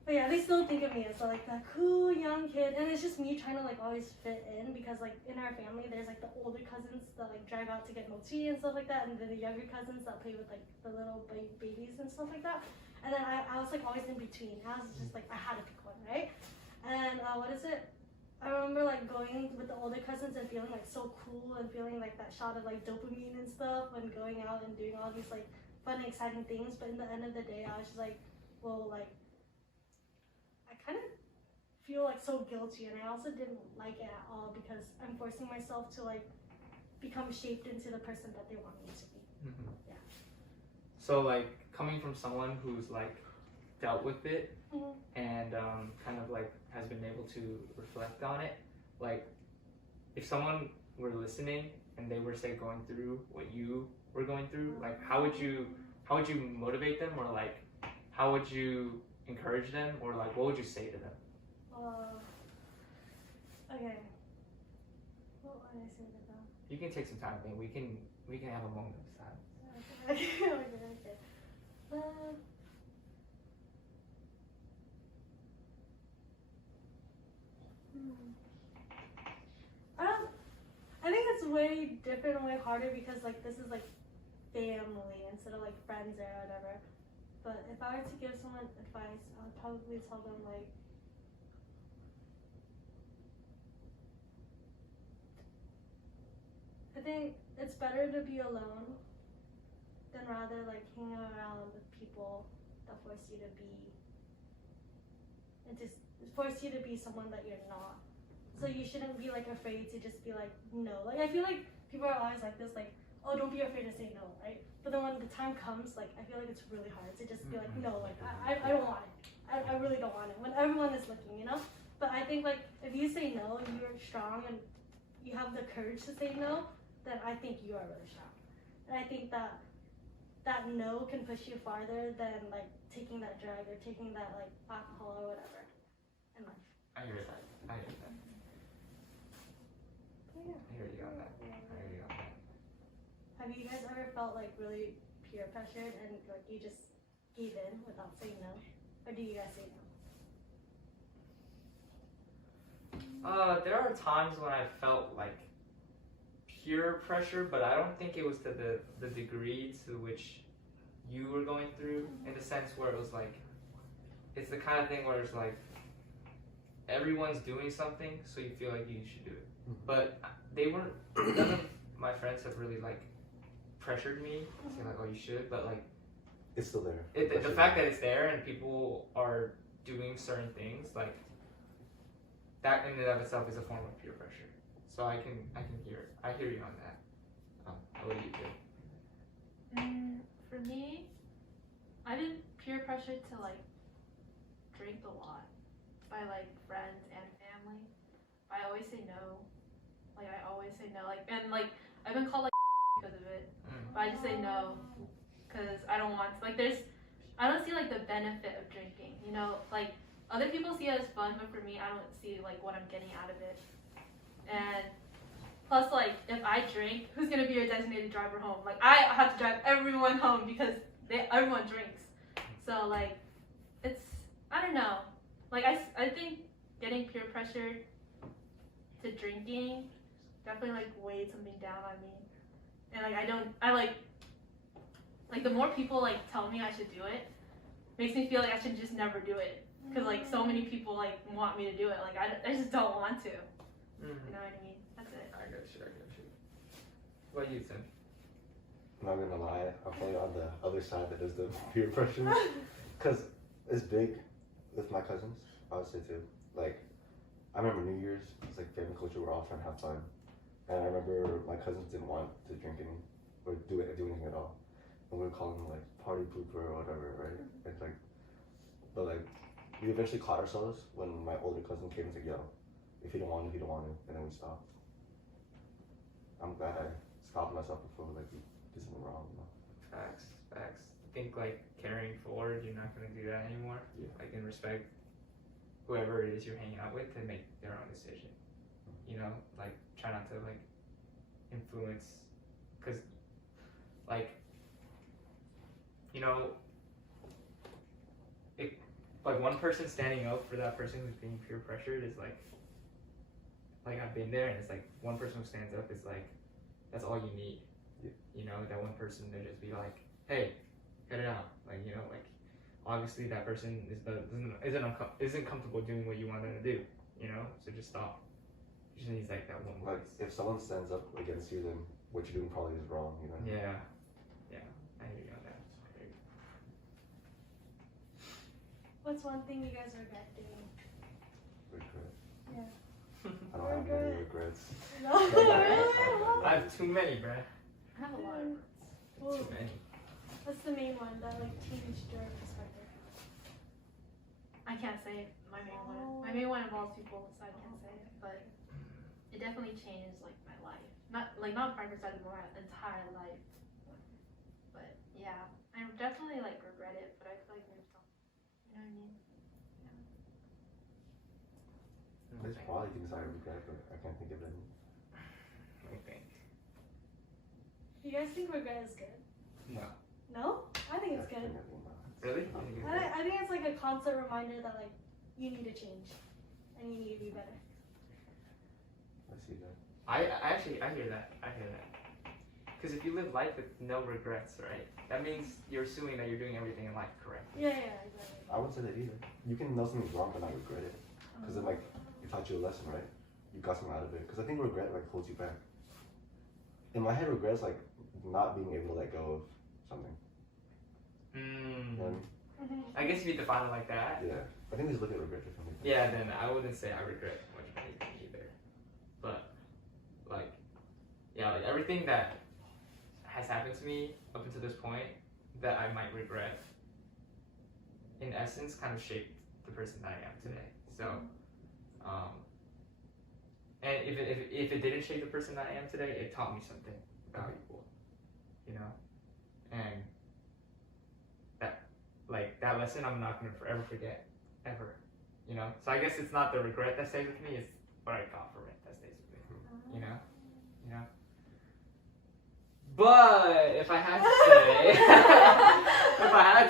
But yeah, they still think of me as like that cool young kid, and it's just me trying to like always fit in because like in our family there's like the older cousins that like drive out to get mochi and stuff like that, and then the younger cousins that play with like the little babies and stuff like that. And then I was like always in between. I was just like I had to pick one, right? And what is it? I remember like going with the older cousins and feeling like so cool and feeling like that shot of like dopamine and stuff when going out and doing all these like fun, exciting things. But in the end of the day, I was just like, well, like. I kind of feel like so guilty, and I also didn't like it at all because I'm forcing myself to like become shaped into the person that they want me to be. Mm-hmm. Yeah. So like coming from someone who's like dealt with it and kind of like has been able to reflect on it, like if someone were listening and they were say going through what you were going through, like how would you motivate them, or like how would you encourage them, or like what would you say to them? Okay. What would I say to them? You can take some time. I think we can have a moment of silence. Okay. I think it's way different and way harder because like this is like family instead of like friends or whatever. But if I were to give someone advice, I would probably tell them like, I think it's better to be alone than rather like hang around with people that force you to be, and just force you to be someone that you're not. So you shouldn't be like afraid to just be like no. Like I feel like people are always like this, like, oh, don't be afraid to say no, right? But then when the time comes, like, I feel like it's really hard to just be like, no, like, I don't want it. I really don't want it when everyone is looking, you know? But I think, like, if you say no, you're strong and you have the courage to say no, then I think you are really strong. And I think that no can push you farther than, like, taking that drug or taking that, like, alcohol or whatever in life. I hear that. Yeah. I hear you on that. Have you guys ever felt like really peer pressured and like you just gave in without saying no? Or do you guys say no? There are times when I felt like peer pressure, but I don't think it was to the degree to which you were going through, in the sense where it was like, it's the kind of thing where it's like, everyone's doing something, so you feel like you should do it. But none of my friends have really like pressured me to say like, oh, you should, but like it's still there. The fact that it's there and people are doing certain things, like that in and of itself is a form of peer pressure. So I can hear it. I hear you on that. What do you do? For me, I've been peer pressured to like drink a lot by like friends and family. I always say no. Like I always say no. Like and like I've been called like because of it. But I just say no because I don't want to. Like I don't see like the benefit of drinking. You know, like other people see it as fun, but for me, I don't see like what I'm getting out of it. And Plus, like, if I drink, who's gonna be your designated driver home? Like, I have to drive everyone home because everyone drinks. So, like, it's, I don't know. Like, I think getting peer pressured to drinking definitely, like, weighed something down on me. And, like, the more people, like, tell me I should do it, makes me feel like I should just never do it. Because, like, so many people, like, want me to do it. Like, I just don't want to. You know what I mean? That's it. I got you. What about you, Tim? I'm not gonna lie, I'm probably on the other side that is the peer pressure. Because it's big with my cousins, I would say too. Like, I remember New Year's, it's like family culture, we're all trying to have fun. And I remember my cousins didn't want to drink any or do anything at all. And we were calling them like party pooper or whatever, right? It's like, but like, we eventually caught ourselves when my older cousin came and said, yo, if you don't want to, you don't want to, and then we stopped. I'm glad I stopped myself before like we did something wrong, you know? Facts. I think like carrying forward, you're not gonna do that anymore. Yeah. Like and respect whoever it is you're hanging out with to make their own decision. You know, like try not to like influence, cause like you know, like one person standing up for that person who's being peer pressured is like I've been there, and it's like one person who stands up is like that's all you need. Yeah. You know, that one person to just be like, hey, cut it out. Like, you know, like obviously that person isn't comfortable doing what you want them to do. You know, so just stop. You just need like that one Like voice. if someone stands up against you, then what you're doing probably is wrong, you know? Yeah, I hear you on that. What's one thing you guys regret doing? Regret. Yeah. I don't have any regrets. No, really? I have too many, bruh. I have a lot of Well, Too many. what's the main one that like changed your perspective? I can't say my main one. My main one involves people, so I can't say it. But it definitely changed like my life. Not my perspective, but my entire life. But yeah, I definitely like regret it. But I feel like there's some, you know what I mean? There's probably things I regret, but I can't think of any. I think. You guys think regret is good? No. No? I think it's good. Definitely not. Really? I think it's like a constant reminder that like you need to change and you need to be better. I see that. I hear that. Because if you live life with no regrets, right? That means you're assuming that you're doing everything in life correct. Yeah, exactly. I wouldn't say that either. You can know something's wrong but not regret it. Because then like, it taught you a lesson, right? You got something out of it. Because I think regret like holds you back. In my head, regret is like not being able to let go of something. You know what I mean? Mm-hmm. I guess if you define it like that, Yeah. I think we just look at regret differently. yeah, then I wouldn't say I regret much of anything either. But, like, yeah, like everything that has happened to me up until this point that I might regret, in essence, kind of shaped the person that I am today. So, and if it didn't shape the person that I am today, it taught me something valuable, you know? And that lesson I'm not gonna forever forget, ever, you know? So I guess it's not the regret that stays with me, it's what I got from it that stays with me, you know? But if I had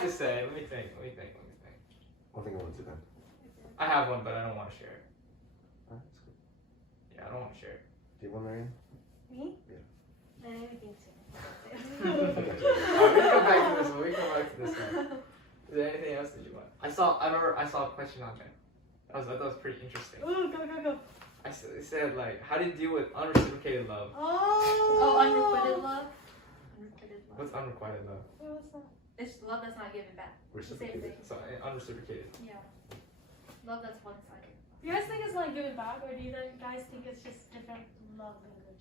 to say, let me think. One thing I want to then. I have one, but I don't want to share it. Alright, that's good. Yeah, I don't want to share it. Do you have one, Maryan? Me? Yeah. Anything too. We can come back to this one. Is there anything else that you want? I remember I saw a question on there. I thought that was pretty interesting. Ooh, go. It said like, how do you deal with unreciprocated love? Oh, Unrequited love. What's unrequited love? What's that? It's love that's not given back. Reciprocated. thing. So unreciprocated. Yeah. Love that's one-sided. Do you guys think it's like giving back, or do you guys think it's just different love languages?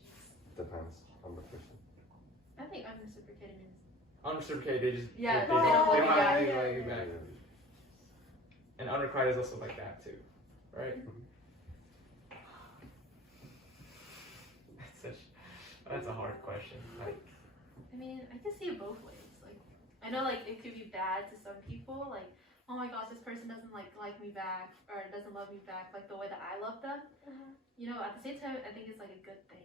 Depends on the person. I think unreciprocated means. Unreciprocated, they just Yeah, they they don't don't love have you to back. like you back. And unrequited is also like that too, right? That's a hard question. Like, I mean, I can see it both ways. Like, I know like it could be bad to some people. Like, oh my gosh, this person doesn't like me back or doesn't love me back like the way that I love them. You know, at the same time, I think it's like a good thing.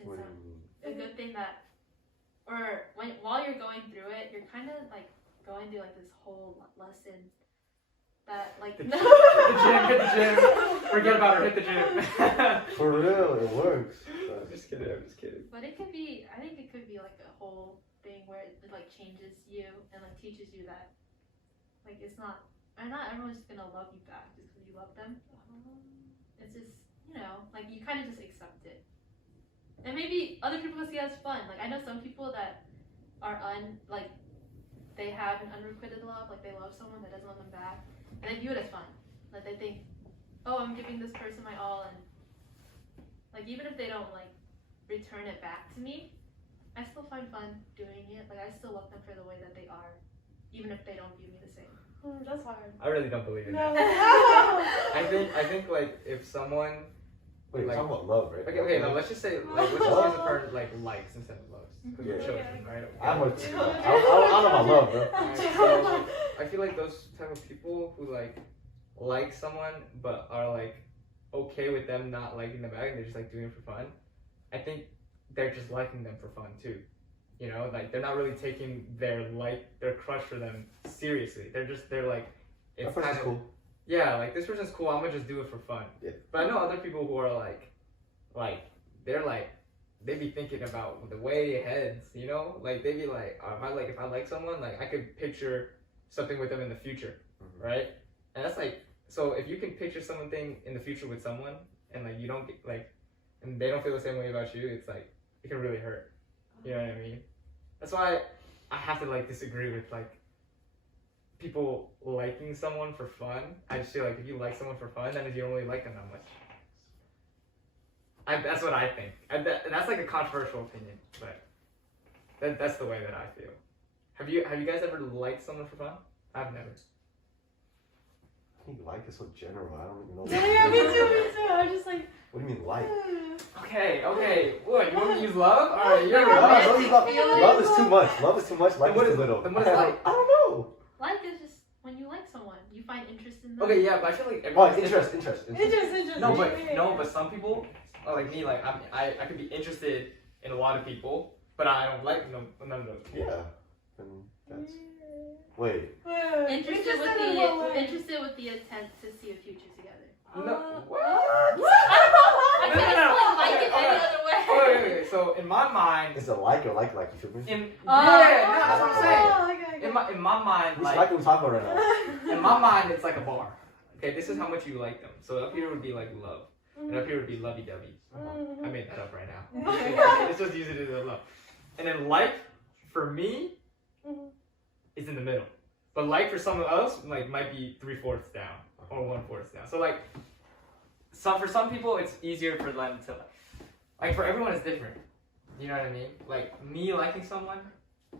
It's What do you mean? a good thing that, or while you're going through it, you're kind of like going through like this whole lesson that like Hit the gym. Forget about it. Hit the gym. For real, it works. I'm just kidding. But it could be, I think it could be like a whole thing where it like changes you and like teaches you that like it's not, or not everyone's just gonna love you back just because you love them. It's just, you know, like you kind of just accept it. And maybe other people see it as fun. Like I know some people that are like they have an unrequited love, like they love someone that doesn't love them back, and they view it as fun. Like they think, oh, I'm giving this person my all, and like even if they don't like return it back to me, I still find fun doing it. Like I still love them for the way that they are, even if they don't view me the same. That's hard. I really don't believe in No. that. I think like if someone. Wait, Like- you're talking about love, right? Okay, no, let's just say like let's just use the term like likes instead of loves because we're Yeah. children, right? I'm a, I don't know about love, bro. Alright, so I feel like those type of people who like someone but are like okay with them not liking them back and they're just like doing it for fun. I think they're just liking them for fun too. You know, like they're not really taking their crush for them seriously. They're like That it's person's kind of cool. yeah, like this person's cool. I'm gonna just do it for fun. Yeah. But I know other people who are they're like they be thinking about the way heads, you know? Like they be like, if I like someone, like I could picture something with them in the future, right? And that's like, so if you can picture something in the future with someone and like you don't get like, and they don't feel the same way about you, it's like it can really hurt. You know what I mean? That's why I have to like disagree with like people liking someone for fun. I just feel like if you like someone for fun, that means you don't really like them that much. That's what I think. That's like a controversial opinion, but that's the way that I feel. Have you guys ever liked someone for fun? I've never. I think like is so general. I don't even know. Yeah, me too. I was just like. What do you mean like? Okay. What? You want me to use love? All right, you're Love, romantic. love is too much. Love is too much. Like Then is too little. Then what is like? I don't know. Like is just when you like someone, you find interest in them. Okay, yeah, but I feel like Oh, everyone's interest. Interest. No, but some people, like me, like I could be interested in a lot of people, but I don't like none of them. Yeah. And that's. Wait. Interested with in what way? the intent to see a future together. No, what? I don't know. I No, can't no, no. explain like it Okay, any other way. Okay. So in my mind, Is it like or like you feel me? that's what I'm saying. Okay. In my mind, Which like like are we talking about right now? in my mind, it's like a bar. Okay, this is how much you like them. So up here would be like love, and up here would be lovey-dovey. I made that up right now. Let's just use it as a love. And then like for me is in the middle, but like for someone else like might be 3/4 down or 1/4 down. So like for some people it's easier for them to like for everyone it's different. You know what I mean? Like me liking someone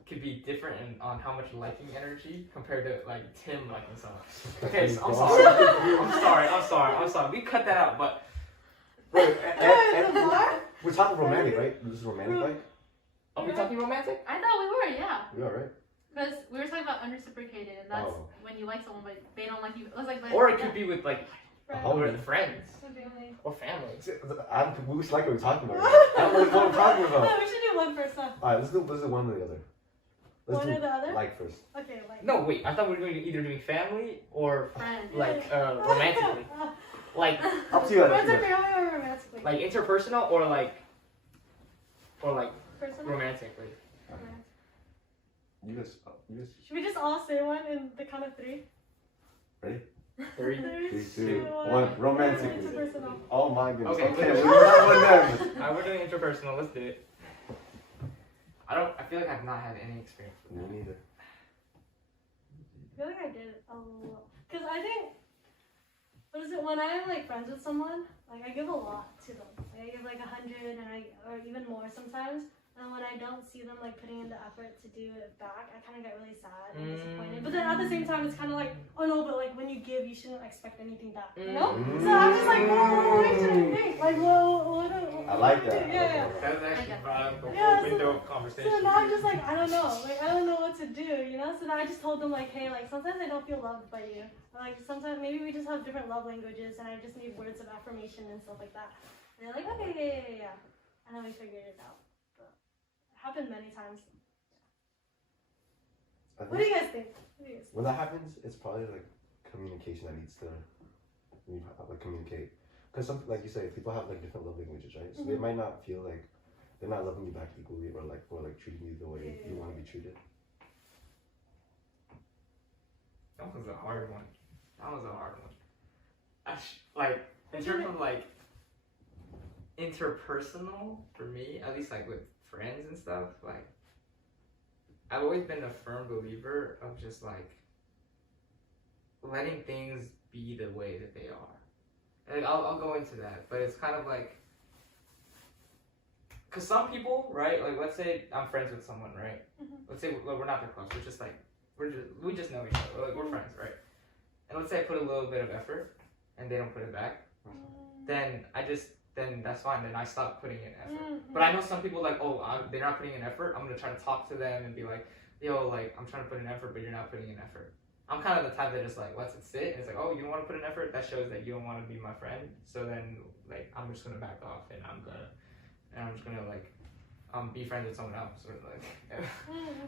could be different on how much liking energy compared to like Tim liking someone. Okay, so I'm sorry. We cut that out, but Wait, The bar? we're talking romantic, right? This is romantic, right? are we talking romantic? I thought we were, yeah. We are, right? Because we were talking about unreciprocated, and that's Oh. when you like someone but they don't like you. It was like, Or it could be with like Oh, with friends Family. or family. We just like what we're talking about. Right? I don't know what we're talking about. No, we should do one first. Alright, let's do one or the other. Let's One do or the other? like first. Okay, like. No, wait. I thought we were either doing family or friends. like romantically, like Up to you. Up to Friends or you. family or romantically? like interpersonal or like Personal? romantically. You guys. Should we just all say one in the count of 3? Ready? 3. 3, 2, 1. Romantic. Interpersonal. Oh my goodness. Okay, Okay, good. we're not one nervous. Alright, we're doing interpersonal. Let's do it. I feel like I've not had any experience with Me that. neither. I feel like I did a lot. Because I think, what is it, when I'm like friends with someone, like I give a lot to them. Like I give like 100 or even more sometimes. And when I don't see them like putting in the effort to do it back, I kind of get really sad and disappointed. But then at the same time, it's kind of like, oh no, but like when you give, you shouldn't expect anything back, you know? So I'm just like, well, what should I think? Like, well, what I like that. Yeah. That's actually brought up the Yeah, whole so- window of conversation. So now I'm just like, I don't know. Like, I don't know what to do, you know? So then I just told them, like, hey, like, sometimes I don't feel loved by you. Or, like, sometimes maybe we just have different love languages and I just need words of affirmation and stuff like that. And they're like, okay, yeah. and then we figured it out. But it happened many times. What do you guys think? When that happens, it's probably like communication that needs to like communicate. Because some, like you say, people have like different love languages, right? So they might not feel like they're not loving you back equally, or like treating you the way you want to be treated. That was a hard one. Like in terms of like interpersonal, for me, at least like with friends and stuff, like I've always been a firm believer of just like letting things be the way that they are. And I'll go into that, but it's kind of like, cause some people, right? Like let's say I'm friends with someone, right? Let's say we're not that close. We're just like we just know each other. Like we're friends, right? And let's say I put a little bit of effort, and they don't put it back. Then that's fine. Then I stop putting in effort. But I know some people like, they're not putting in effort. I'm gonna try to talk to them and be like, yo, like I'm trying to put in effort, but you're not putting in effort. I'm kind of the type that just like lets it sit, and it's like, oh, you don't want to put in effort. That shows that you don't want to be my friend. So then like I'm just gonna back off, and I'm just gonna like be friends with someone else, or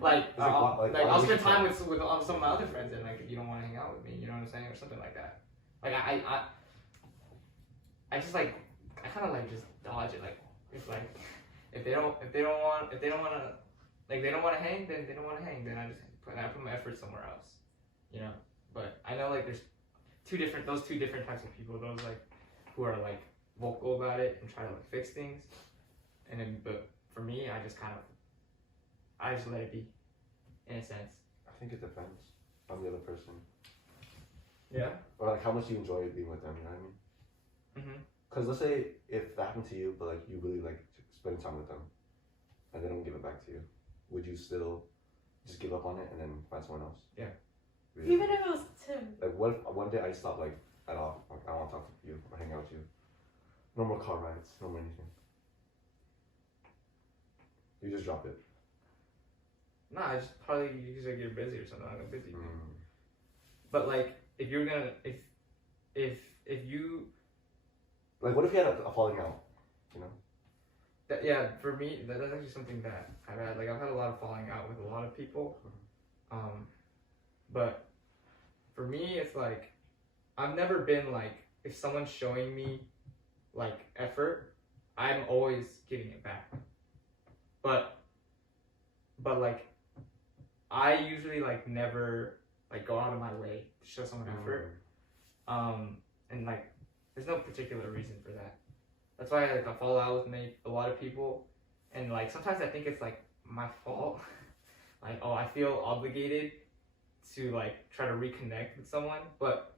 like I'll spend time with some of my other friends, and like if you don't want to hang out with me, you know what I'm saying, or something like that. Like I just like I kind of like just dodge it. Like if they don't want to like they don't want to hang, then they don't want to hang. Then I put my effort somewhere else, you know. But I know like there's those two different types of people. Those like who are like vocal about it and try to like fix things, and then but for me, I just let it be, in a sense. I think it depends on the other person. Yeah. Or like how much you enjoy being with them. You know what I mean? Because let's say if that happened to you, but like you really like spending time with them, and they don't give it back to you, would you still just give up on it and then find someone else? Yeah. Really? Even if it was Tim. Like what if one day I stop like at all? Like, I don't want to talk to you or hang out with you. No more car rides. No more anything. You just drop it. Nah, it's probably because like you're busy or something. I'm busy. But like if you're gonna if you like what if you had a falling out? You know. Yeah, for me, that's actually something that I've had. Like, I've had a lot of falling out with a lot of people. But for me, it's like, I've never been like, if someone's showing me like effort, I'm always giving it back. But like, I usually like never like go out of my way to show someone effort. And like, there's no particular reason for that. That's why like I fall out with a lot of people, and like sometimes I think it's like my fault. Like, oh, I feel obligated to like try to reconnect with someone, but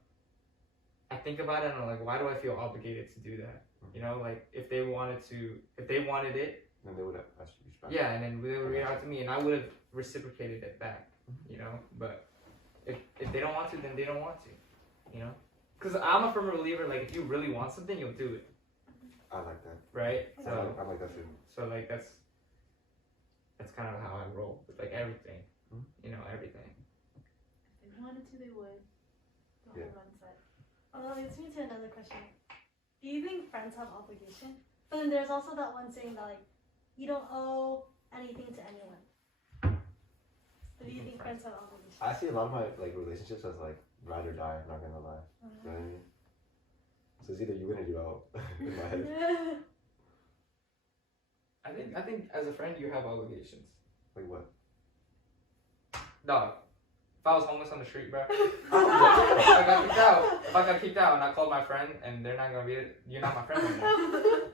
I think about it and I'm like, why do I feel obligated to do that? You know, like if they wanted it, then they would have asked you back. yeah, and then they would reach out to me, and I would have reciprocated it back. You know, but if they don't want to, then they don't want to. You know, because I'm a firm believer. Like if you really want something, you'll do it. I like that. Right? So I like that too. So like that's kind of how I roll with like everything. You know, everything. If they wanted to, they would. The whole mindset. That leads me to another question. Do you think friends have obligation? But then there's also that one saying that like you don't owe anything to anyone. So do you think friends have obligation? I see a lot of my like relationships as like ride or die. I'm not gonna lie. You know what I mean? So it's either you in or you out in my head. I think as a friend you have obligations. Like what? Dog. If I was homeless on the street, bro, if I got kicked out and I called my friend and they're not gonna be it, you're not my friend anymore.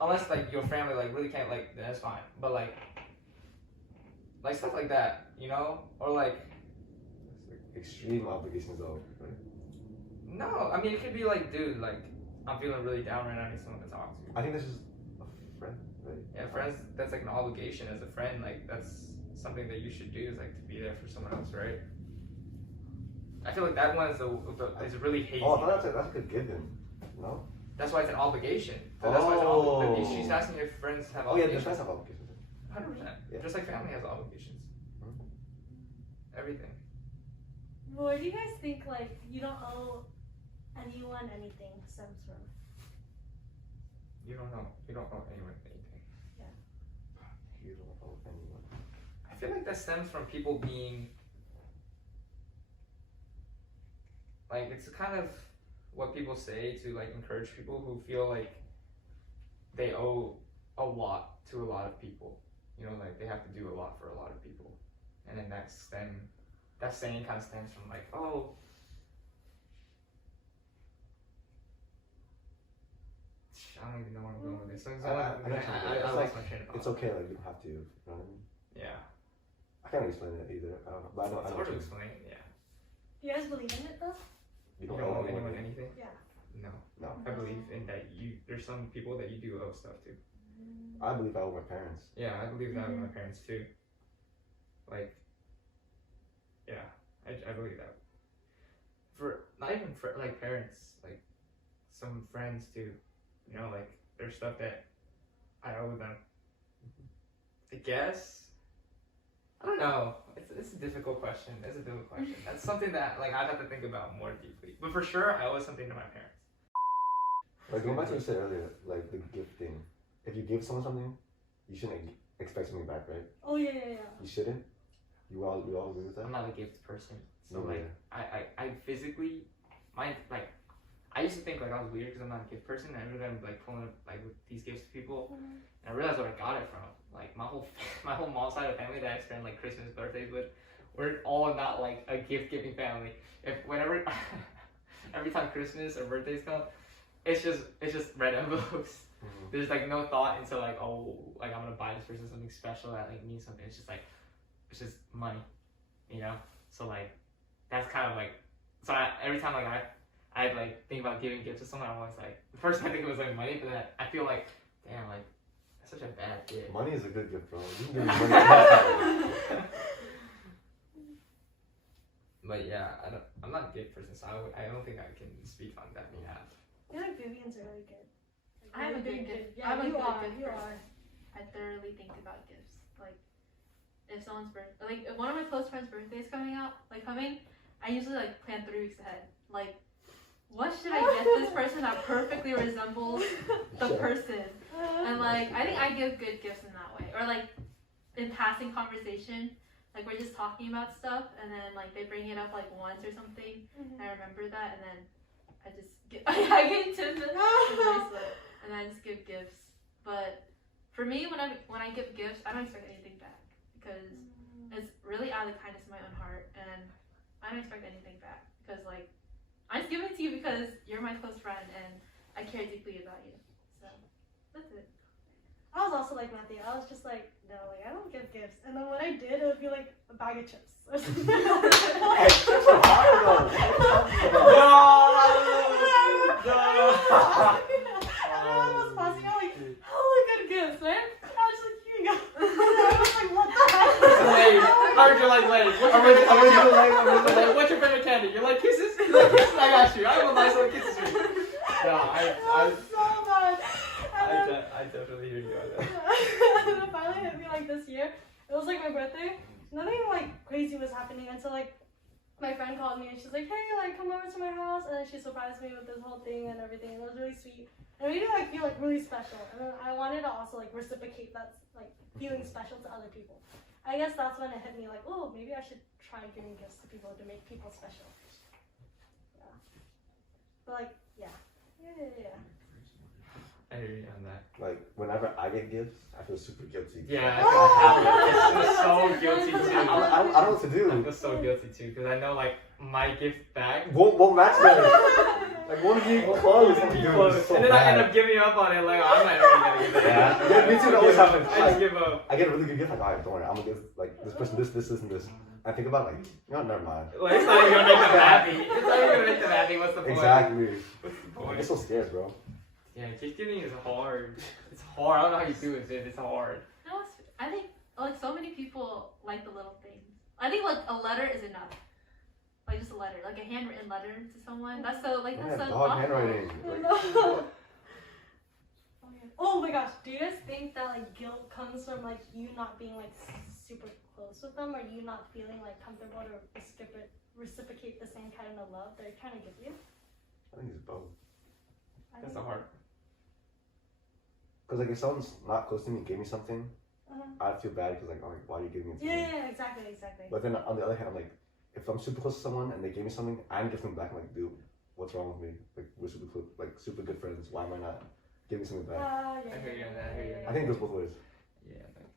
Unless like your family like really can't, like, then that's fine. But like stuff like that, you know, or like extreme obligations though. Right? No, I mean it could be like, dude, like I'm feeling really down right now, I need someone to talk to. I think this is a friend, right? Yeah, friends. That's like an obligation as a friend. Like that's something that you should do, is like to be there for someone else, right? I feel like that one is really hazy. Oh, that's like a given, no? That's why it's an obligation. That's why it's an obligation. She's asking if friends have obligations. Oh yeah, obligations. friends have obligations. 100%. Yeah. Just like family has obligations. Everything. Well, where do you guys think like you don't owe anyone anything stems from? You don't know. You don't owe anyone anything. You don't owe anyone. I feel like that stems from people being like, it's kind of what people say to like encourage people who feel like they owe a lot to a lot of people. You know, like they have to do a lot for a lot of people, and then that saying kind of stems from like, oh, I don't even know where I'm going with this. So I lost my train of thought. It's okay, like you don't have to. You know what I mean? Yeah. I can't explain it either. I don't know. But I know. It's I know hard to what you explain. Yeah. Do you guys believe in it though? You You don't don't owe owe anyone anyone. anything? Yeah. No. No. I believe in that there's some people that you do owe stuff to. I believe I owe my parents. Yeah, I believe that with my parents too. Like, yeah, I believe that. For, not even for, like, parents, like, some friends too. You know, like, there's stuff that I owe them. I guess. I don't know. It's a difficult question. That's something that, like, I'd have to think about more deeply. But for sure, I owe something to my parents. Like going back to what you said earlier, like the gift thing. If you give someone something, you shouldn't expect something back, right? Oh yeah. You shouldn't. You all agree with that? I'm not a gift person. So, No, like, I physically, like, I used to think, like, I was weird because I'm not a gift person. And I really am, like, pulling up, like, with these gifts to people. And I realized where I got it from. Like, my whole mom's side of the family that I spend, like, Christmas, birthdays with, we're all not, like, a gift-giving family. Every time Christmas or birthdays come, it's just red envelopes. There's, like, no thought into, like, oh, like, I'm gonna buy this person something special that, like, means something. It's just, like, it's just money, you know? So, like, that's kind of, like, so every time, like, I like, think about giving gifts to someone, I'm always, like, the first time I think it was, like, money, but then I feel like, damn, like, that's such a bad gift. Money is a good gift, bro. You can give me money. But, yeah, I'm not a gift person, so I don't think I can speak on that behalf. I feel like Vivian's really good. Like, I have a really good gift. Yeah, I'm a you good are. gift You person. are. I thoroughly think about gifts. Like, if someone's birthday, like if one of my close friends' birthdays coming, I usually like plan 3 weeks ahead. Like, what should I get this person that perfectly resembles the person? And like, I think I give good gifts in that way. Or like, in passing conversation, like we're just talking about stuff, and then like they bring it up like once or something, and I remember that, and then I just get I get to the bracelet, and I just give gifts. But for me, when I give gifts, I don't expect anything back because it's really out of the kindness of my own heart, and I don't expect anything back because like I just give it to you because you're my close friend and I care deeply about you. So that's it. I was also like Matthew. I was just like, no, like I don't give gifts. And then when I did, it would be like a bag of chips or something. Hey, chips are hard though. And I was passing out like, hella good gifts, man. I was just like, here you go. I was like, what the heck? What's your favorite candy? You like kisses? You like kisses? I got you. I have a nice little kisses for you. No, That was so bad. I definitely hear you on that. And then it finally hit me like this year. It was like my birthday. Nothing like crazy was happening until like my friend called me and she's like, hey, like come over to my house, and then she surprised me with this whole thing and everything. It was really sweet. And it made me like feel like really special. And then I wanted to also like reciprocate that like feeling special to other people. I guess that's when it hit me like, oh, maybe I should try giving gifts to people to make people special. Yeah. But like, yeah. I hear you on that. Like whenever I get gifts, I feel super guilty. Yeah, I feel so guilty too. I don't know what to I do. feel so guilty too because I know like my gift bag Won't match them. Like won't be close. and then I end up giving up on it. Like I'm not really gonna give it. Yeah, me too. That always happens. I just give up. I get a really good gift. Like, alright, don't worry. I'm gonna give like this person this, and this. I think about like, you know, never mind. Like, it's not even gonna make them happy. It's not even gonna make them happy. What's the point? Exactly. What's the I point? get so scared, bro. Yeah, gift giving is hard. It's hard. I don't know how you do it, dude. It's hard. No, I think like so many people like the little things. I think like a letter is enough. Like just a letter, like a handwritten letter to someone. That's so like that's Yeah, so dog thoughtful. handwriting. Like, Oh my gosh, do you guys think that like guilt comes from like you not being like super close with them, or you not feeling like comfortable to reciprocate the same kind of love they're trying to give you? I think it's both. I That's think- a hard. Cause like if someone's not close to me and gave me something, Uh-huh. I'd feel bad because like, oh, like, why are you giving it to me? Yeah, exactly. But then on the other hand, I'm like, if I'm super close to someone and they gave me something, I'm giving back. I'm like, dude, what's wrong with me? Like we're super good friends. Why am I not giving something back? Yeah. I hear you on that. I hear you on I think it goes both ways. Yeah. Like,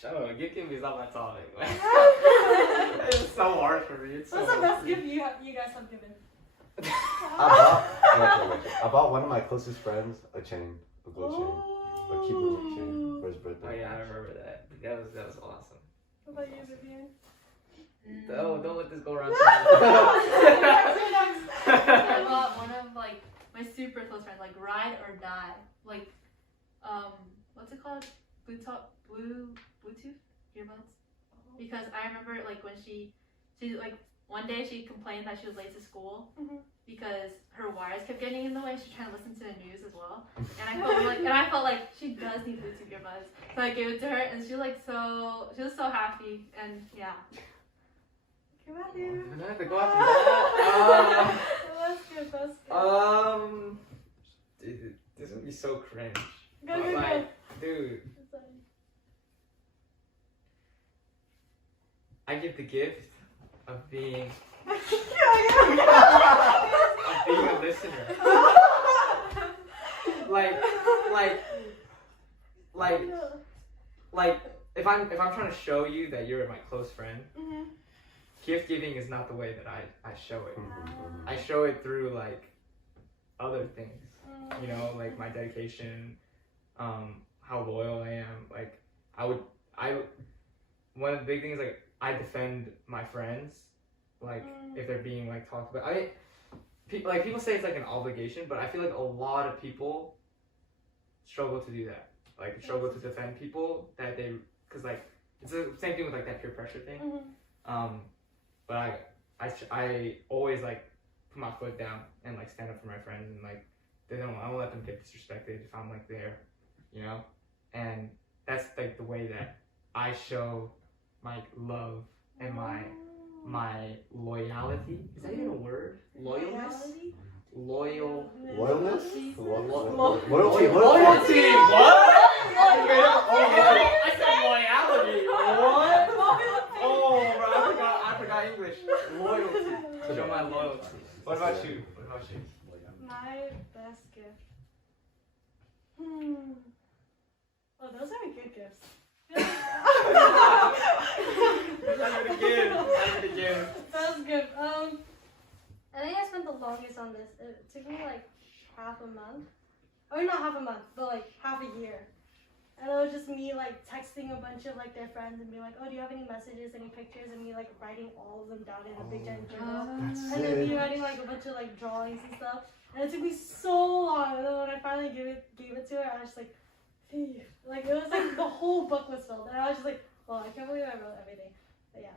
shut up. Gift giving is not my topic. It's so hard for me. It's so What's the hard best for me. gift you guys have given? I bought one of my closest friends a chain, a gold chain, a cute little chain for his birthday. Oh yeah, I remember that. That was awesome. What about you, Vivian? Oh, don't let this go around. I bought one of like my super close friends, like ride or die, like what's it called? Bluetooth earbuds. Because I remember like when she like one day she complained that she was late to school because her wires kept getting in the way. She's trying to listen to the news as well, and I felt like she does need Bluetooth earbuds. So I gave it to her, and she was so happy, and yeah. Okay, Matthew. I have to go after that. That's good. Dude, this would be so cringe. Go. Dude, I get the gift of being a listener. Like if I'm trying to show you that you're my close friend, gift giving is not the way that I show it. I show it through like other things, you know, like my dedication, how loyal I am. Like one of the big things, like I defend my friends, like if they're being like talked about. People say it's like an obligation, but I feel like a lot of people struggle to do that. Like struggle to defend people that they, cause like it's the same thing with like that peer pressure thing. But I always like put my foot down and like stand up for my friends, and like I don't let them get disrespected if I'm like there, you know. And that's like the way that I show my love and my loyalty. Is that even a word? Loyalness? Loyal. Loyalness? Loyalty. Loyalty. What? I said loyalty. What? Oh, bro, I forgot English. Loyalty. Show my loyalty. What about you? My best gift. Oh, those are good gifts. Again. That was good. I think I spent the longest on this. It took me like half a month. Or not half a month, but like half a year. And it was just me like texting a bunch of like their friends and being like, oh, do you have any messages, any pictures? And me like writing all of them down in a big giant journal. And then me writing like a bunch of like drawings and stuff. And it took me so long. And then when I finally gave it to her, I was just like, phew. Like it was like the whole book was filled. And I was just like, well, I can't believe I wrote everything. But yeah,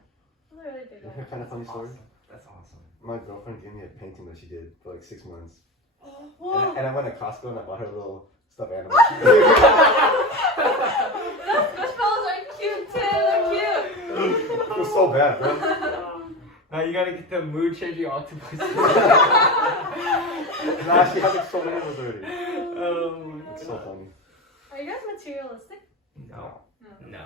it was a really big one. Kind of funny story. That's awesome. My girlfriend gave me a painting that she did for like 6 months. Whoa. And I went to Costco and I bought her a little stuffed animal. Squishmallows are cute too. They're cute. It was so bad, bro. Now you gotta get the mood changing octopus. And I actually have like so many of those already. It's so funny. Are you guys materialistic? No. No.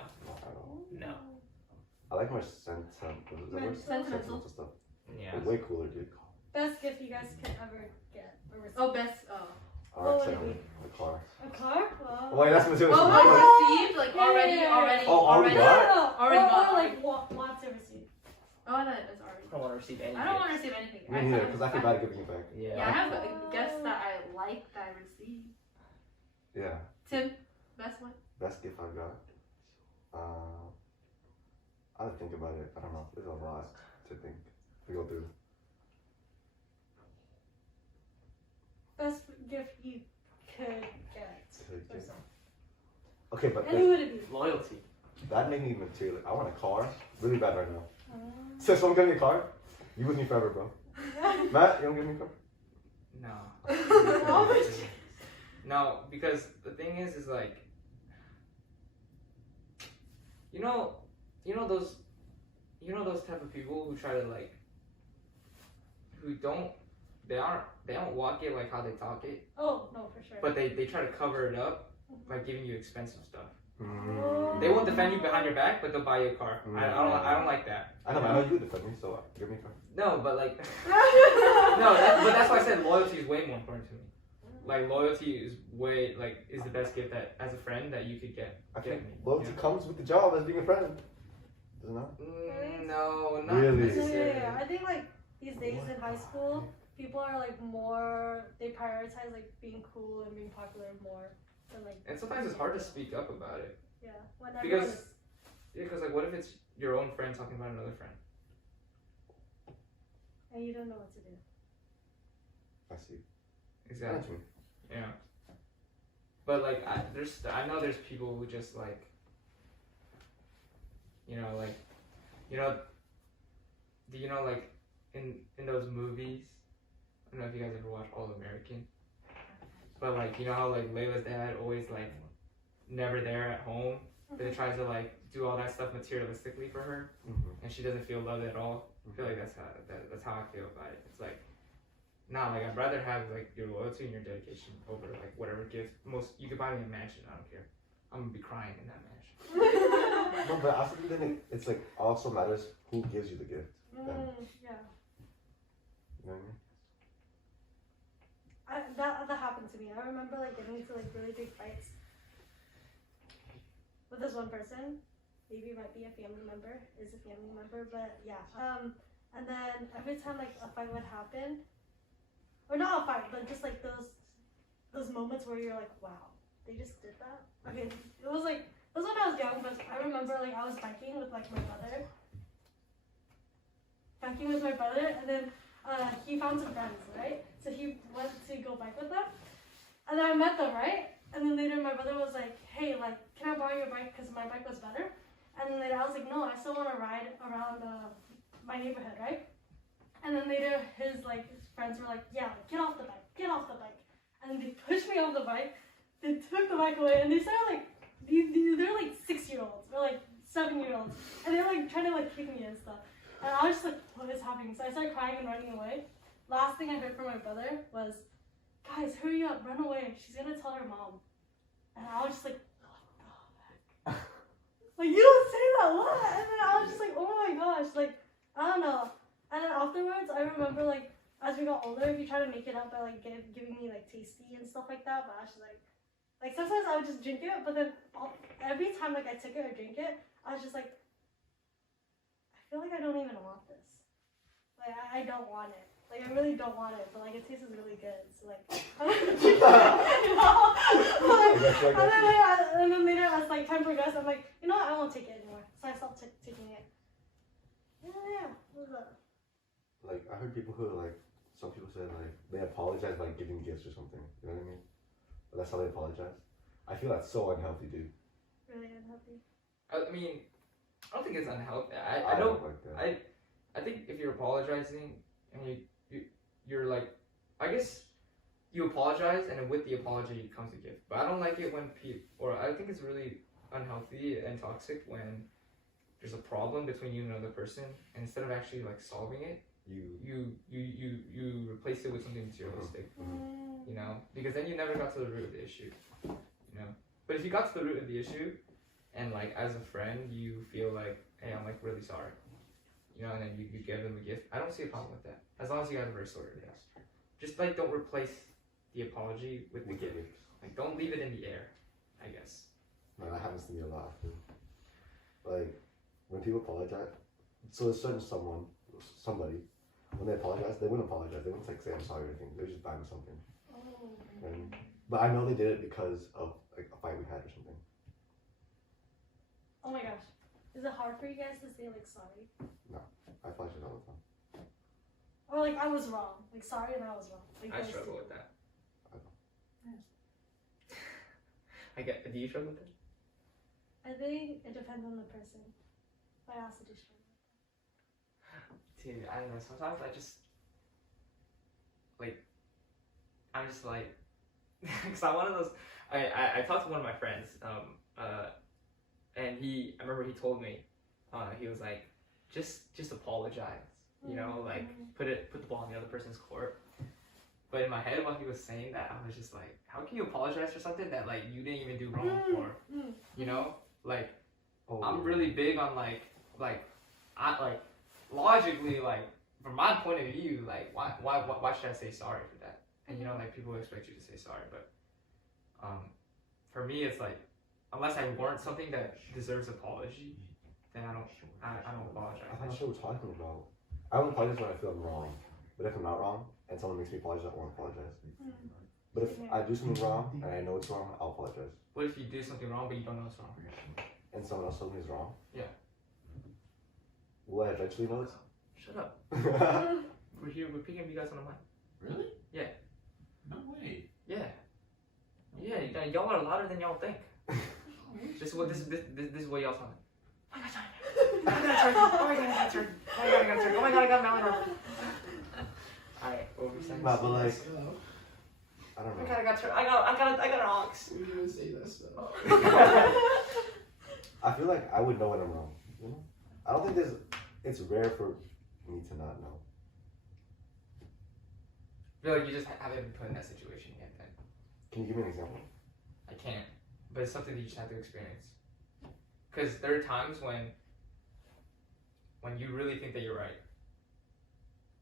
I like more sentimental stuff. Yeah. It's way cooler, dude. Best gift you guys could ever get or receive? Oh, best. Oh. Alright, What would it a car. A car? Wow. Wait, that's materialistic. Oh, received? Like Yeah, already. Oh, already got? No. Already or, got. Or like want to receive. Oh, that is already. I don't want to receive anything. I don't want to receive anything. Me neither, because I feel bad giving it back. Yeah. Yeah, I have gifts that I like that I received. Yeah. Tim, best one? Best gift I got. I have to think about it. I don't know. There's a lot to go through. Best gift you could get. Okay, but And who would it be? Loyalty. that made me material. I want a car really bad right now. So if someone give me a car, you with me forever, bro. Matt, you don't give me a car? No. No, because the thing is like, you know those type of people who try to like, who don't they don't walk it like how they talk it, Oh no, for sure. but they try to cover it up by giving you expensive stuff. Mm. They won't defend you behind your back, but they'll buy you a car. I don't like that. I know you defend me, so give me a car. No, but like but that's why I said loyalty is way more important to me. Like loyalty is the best gift that as a friend that you could get. I think me, loyalty yeah. comes with the job as being a friend. Does it not? No, not Really? necessarily. Yeah, I think like these days in high school, people are like more. They prioritize like being cool and being popular more than like. And sometimes it's hard to speak up about it. Yeah, when Because like what if it's your own friend talking about another friend? and you don't know what to do. I see. Exactly. Yeah. But like I know there's people who just like do you know like in those movies, I don't know if you guys ever watched All American, but like you know how like Layla's dad always like never there at home, but he tries to like do all that stuff materialistically for her, and she doesn't feel loved at all. I feel like that's how I feel about it. It's like nah, like I'd rather have like your loyalty and your dedication over like whatever gift. You could buy me a mansion, I don't care. I'm gonna be crying in that mansion. No, but I think then it's like also matters who gives you the gift. Yeah. You know what I mean? That happened to me. I remember like getting into like really big fights with this one person. Maybe it might be a family member, but yeah. And then every time like a fight would happen, or not a fight, but just like those moments where you're like, wow, they just did that. Okay, it was when I was young, but I remember like I was biking with like my brother. And then he found some friends, right? So he went to go bike with them, and then I met them, right? And then later my brother was like, hey, like, can I borrow your bike because my bike was better? And then later I was like, no, I still want to ride around my neighborhood, right? And then later his friends were like, yeah, get off the bike. And then they pushed me off the bike. They took the bike away, and they started like, they're like 6-year-olds or like 7-year-olds, and they're like trying to like kick me and stuff. And I was just like, what is happening? So I started crying and running away. Last thing I heard from my brother was, guys, hurry up, run away. She's gonna tell her mom. And I was just like, what the heck? Like, you don't say that, what? And then I was just like, oh my gosh, like, I don't know. And then afterwards, I remember like, as we got older, he tried to make it up by like giving me like tasty and stuff like that. But I was just like sometimes I would just drink it, but then every time like I took it or drink it, I was just like, I feel like I don't even want this. Like I don't want it. Like I really don't want it, but like it tastes really good. So like, I'm gonna drink it, you know? And then later as like time progressed, I'm like, you know what? I won't take it anymore. So I stopped taking it. Yeah. What was that? Like I heard people who like some people said like they apologize by giving gifts or something. You know what I mean? But that's how they apologize. I feel that's so unhealthy, dude. Really unhealthy. I mean, I don't think it's unhealthy. I don't like that. I think if you're apologizing and you're like, I guess you apologize and then with the apology comes a gift. But I don't like it when I think it's really unhealthy and toxic when there's a problem between you and another person, and instead of actually like solving it, you replace it with something materialistic. You know, because then you never got to the root of the issue. You know, but if you got to the root of the issue, and like as a friend you feel like, hey, I'm like really sorry, you know, and then you give them a gift, I don't see a problem with that as long as you guys are very sorry. Yes. Just like don't replace the apology with the gift. Like don't leave it in the air, I guess. No, that happens to me a lot. Like when people apologize, so there's somebody, when they apologize, they wouldn't apologize. They wouldn't like say I'm sorry or anything. They would just buy me something. But I know they did it because of like a fight we had or something. Oh my gosh. Is it hard for you guys to say like sorry? No, I apologize all the time. Or like I was wrong. Like sorry and I was wrong. Like, I struggle with that. Do you struggle with that? I think it depends on the person. I also do struggle. Dude, I don't know. Sometimes I'm just like, because I'm one of those. I talked to one of my friends, and I remember he told me, he was like, just apologize, you know, like put the ball in the other person's court. But in my head, while he was saying that, I was just like, how can you apologize for something that like you didn't even do wrong for? You know, like I'm really big on like I like logically like from my point of view, like why should I say sorry for that? And you know, like people expect you to say sorry, but for me, it's like unless I warrant something that deserves apology, then I don't apologize. I'm not sure what we're talking about. I won't apologize when I feel I'm wrong, but if I'm not wrong and someone makes me apologize, I won't apologize. But if I do something wrong and I know it's wrong, I'll apologize. What if you do something wrong but you don't know it's wrong? And someone else told me it's wrong? Yeah. Will I eventually know it? Shut up. We're here. We're picking you guys on the mic. Really? Yeah. No way. Yeah. Yeah. Y'all are louder than y'all think. This is what y'all sound like. Oh my god, I got a turkey. Oh my god, I got a turkey. Oh my god, I got a melon. Alright, what were we saying? But like, So, I don't Oh my know. god, I got an ox. we didn't say that stuff. I feel like I would know when I'm wrong. You know? I don't think it's rare for me to not know. I feel like you just haven't been put in that situation yet then. Can you give me an example? I can't. But it's something that you just have to experience. Because there are times when you really think that you're right,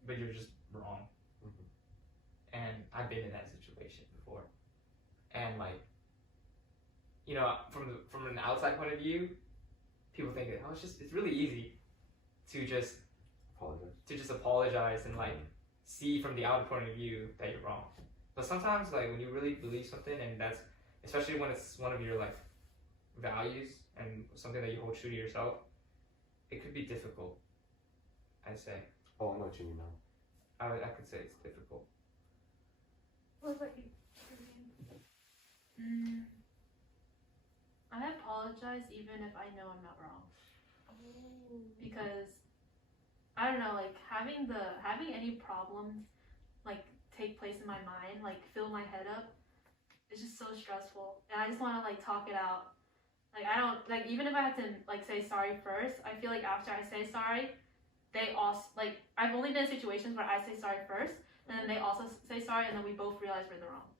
but you're just wrong. And I've been in that situation before. And like, you know, from an outside point of view, people think that it's really easy to just apologize and like see from the outer point of view that you're wrong. But sometimes like when you really believe something, and that's especially when it's one of your like values and something that you hold true to yourself, it could be difficult, I'd say. Oh, I know what you mean now. I could say it's difficult. What about you? I apologize even if I know I'm not wrong. Because I don't know, like having any problems like take place in my mind, like fill my head up, it's just so stressful. And I just want to like talk it out. Like I don't like, even if I had to like say sorry first, I feel like after I say sorry, they also like, I've only been in situations where I say sorry first and then they also say sorry and then we both realize we're in the wrong.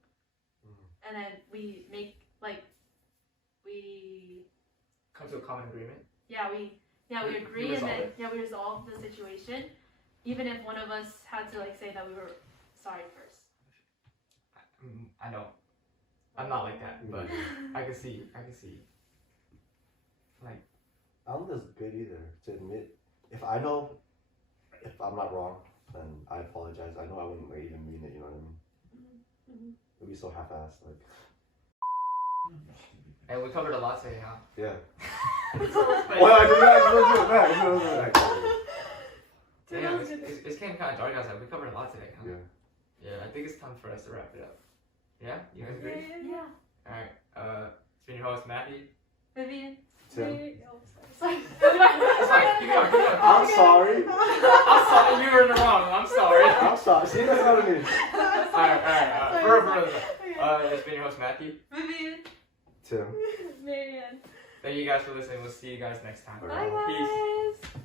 And then we make like we Come to a common agreement. we agree, and then we resolve the situation, even if one of us had to like say that we were sorry first. I know. I'm not like that, but I can see. Like, I don't think it's good either to admit. If I know if I'm not wrong, then I apologize. I know I wouldn't like, even mean it, you know what I mean? It'd be so half-assed, like. and we covered a lot today, huh? Yeah. Well, Well, I do that. Damn, it's getting kind of dark outside. We covered a lot today, huh? Yeah. Yeah, I think it's time for us to wrap it up. Yeah? You guys agree? Yeah. Alright, it's been your host, Matthew. Vivian. Tim. Oh, sorry. It's fine, keep going. I'm sorry. I'm sorry, you were in the wrong. I'm sorry. I'm sorry. See, that's what I mean. Alright. For it's been your host, Matthew. Vivian. Tim. Maryan. Thank you guys for listening. We'll see you guys next time. Bye, Peace. guys.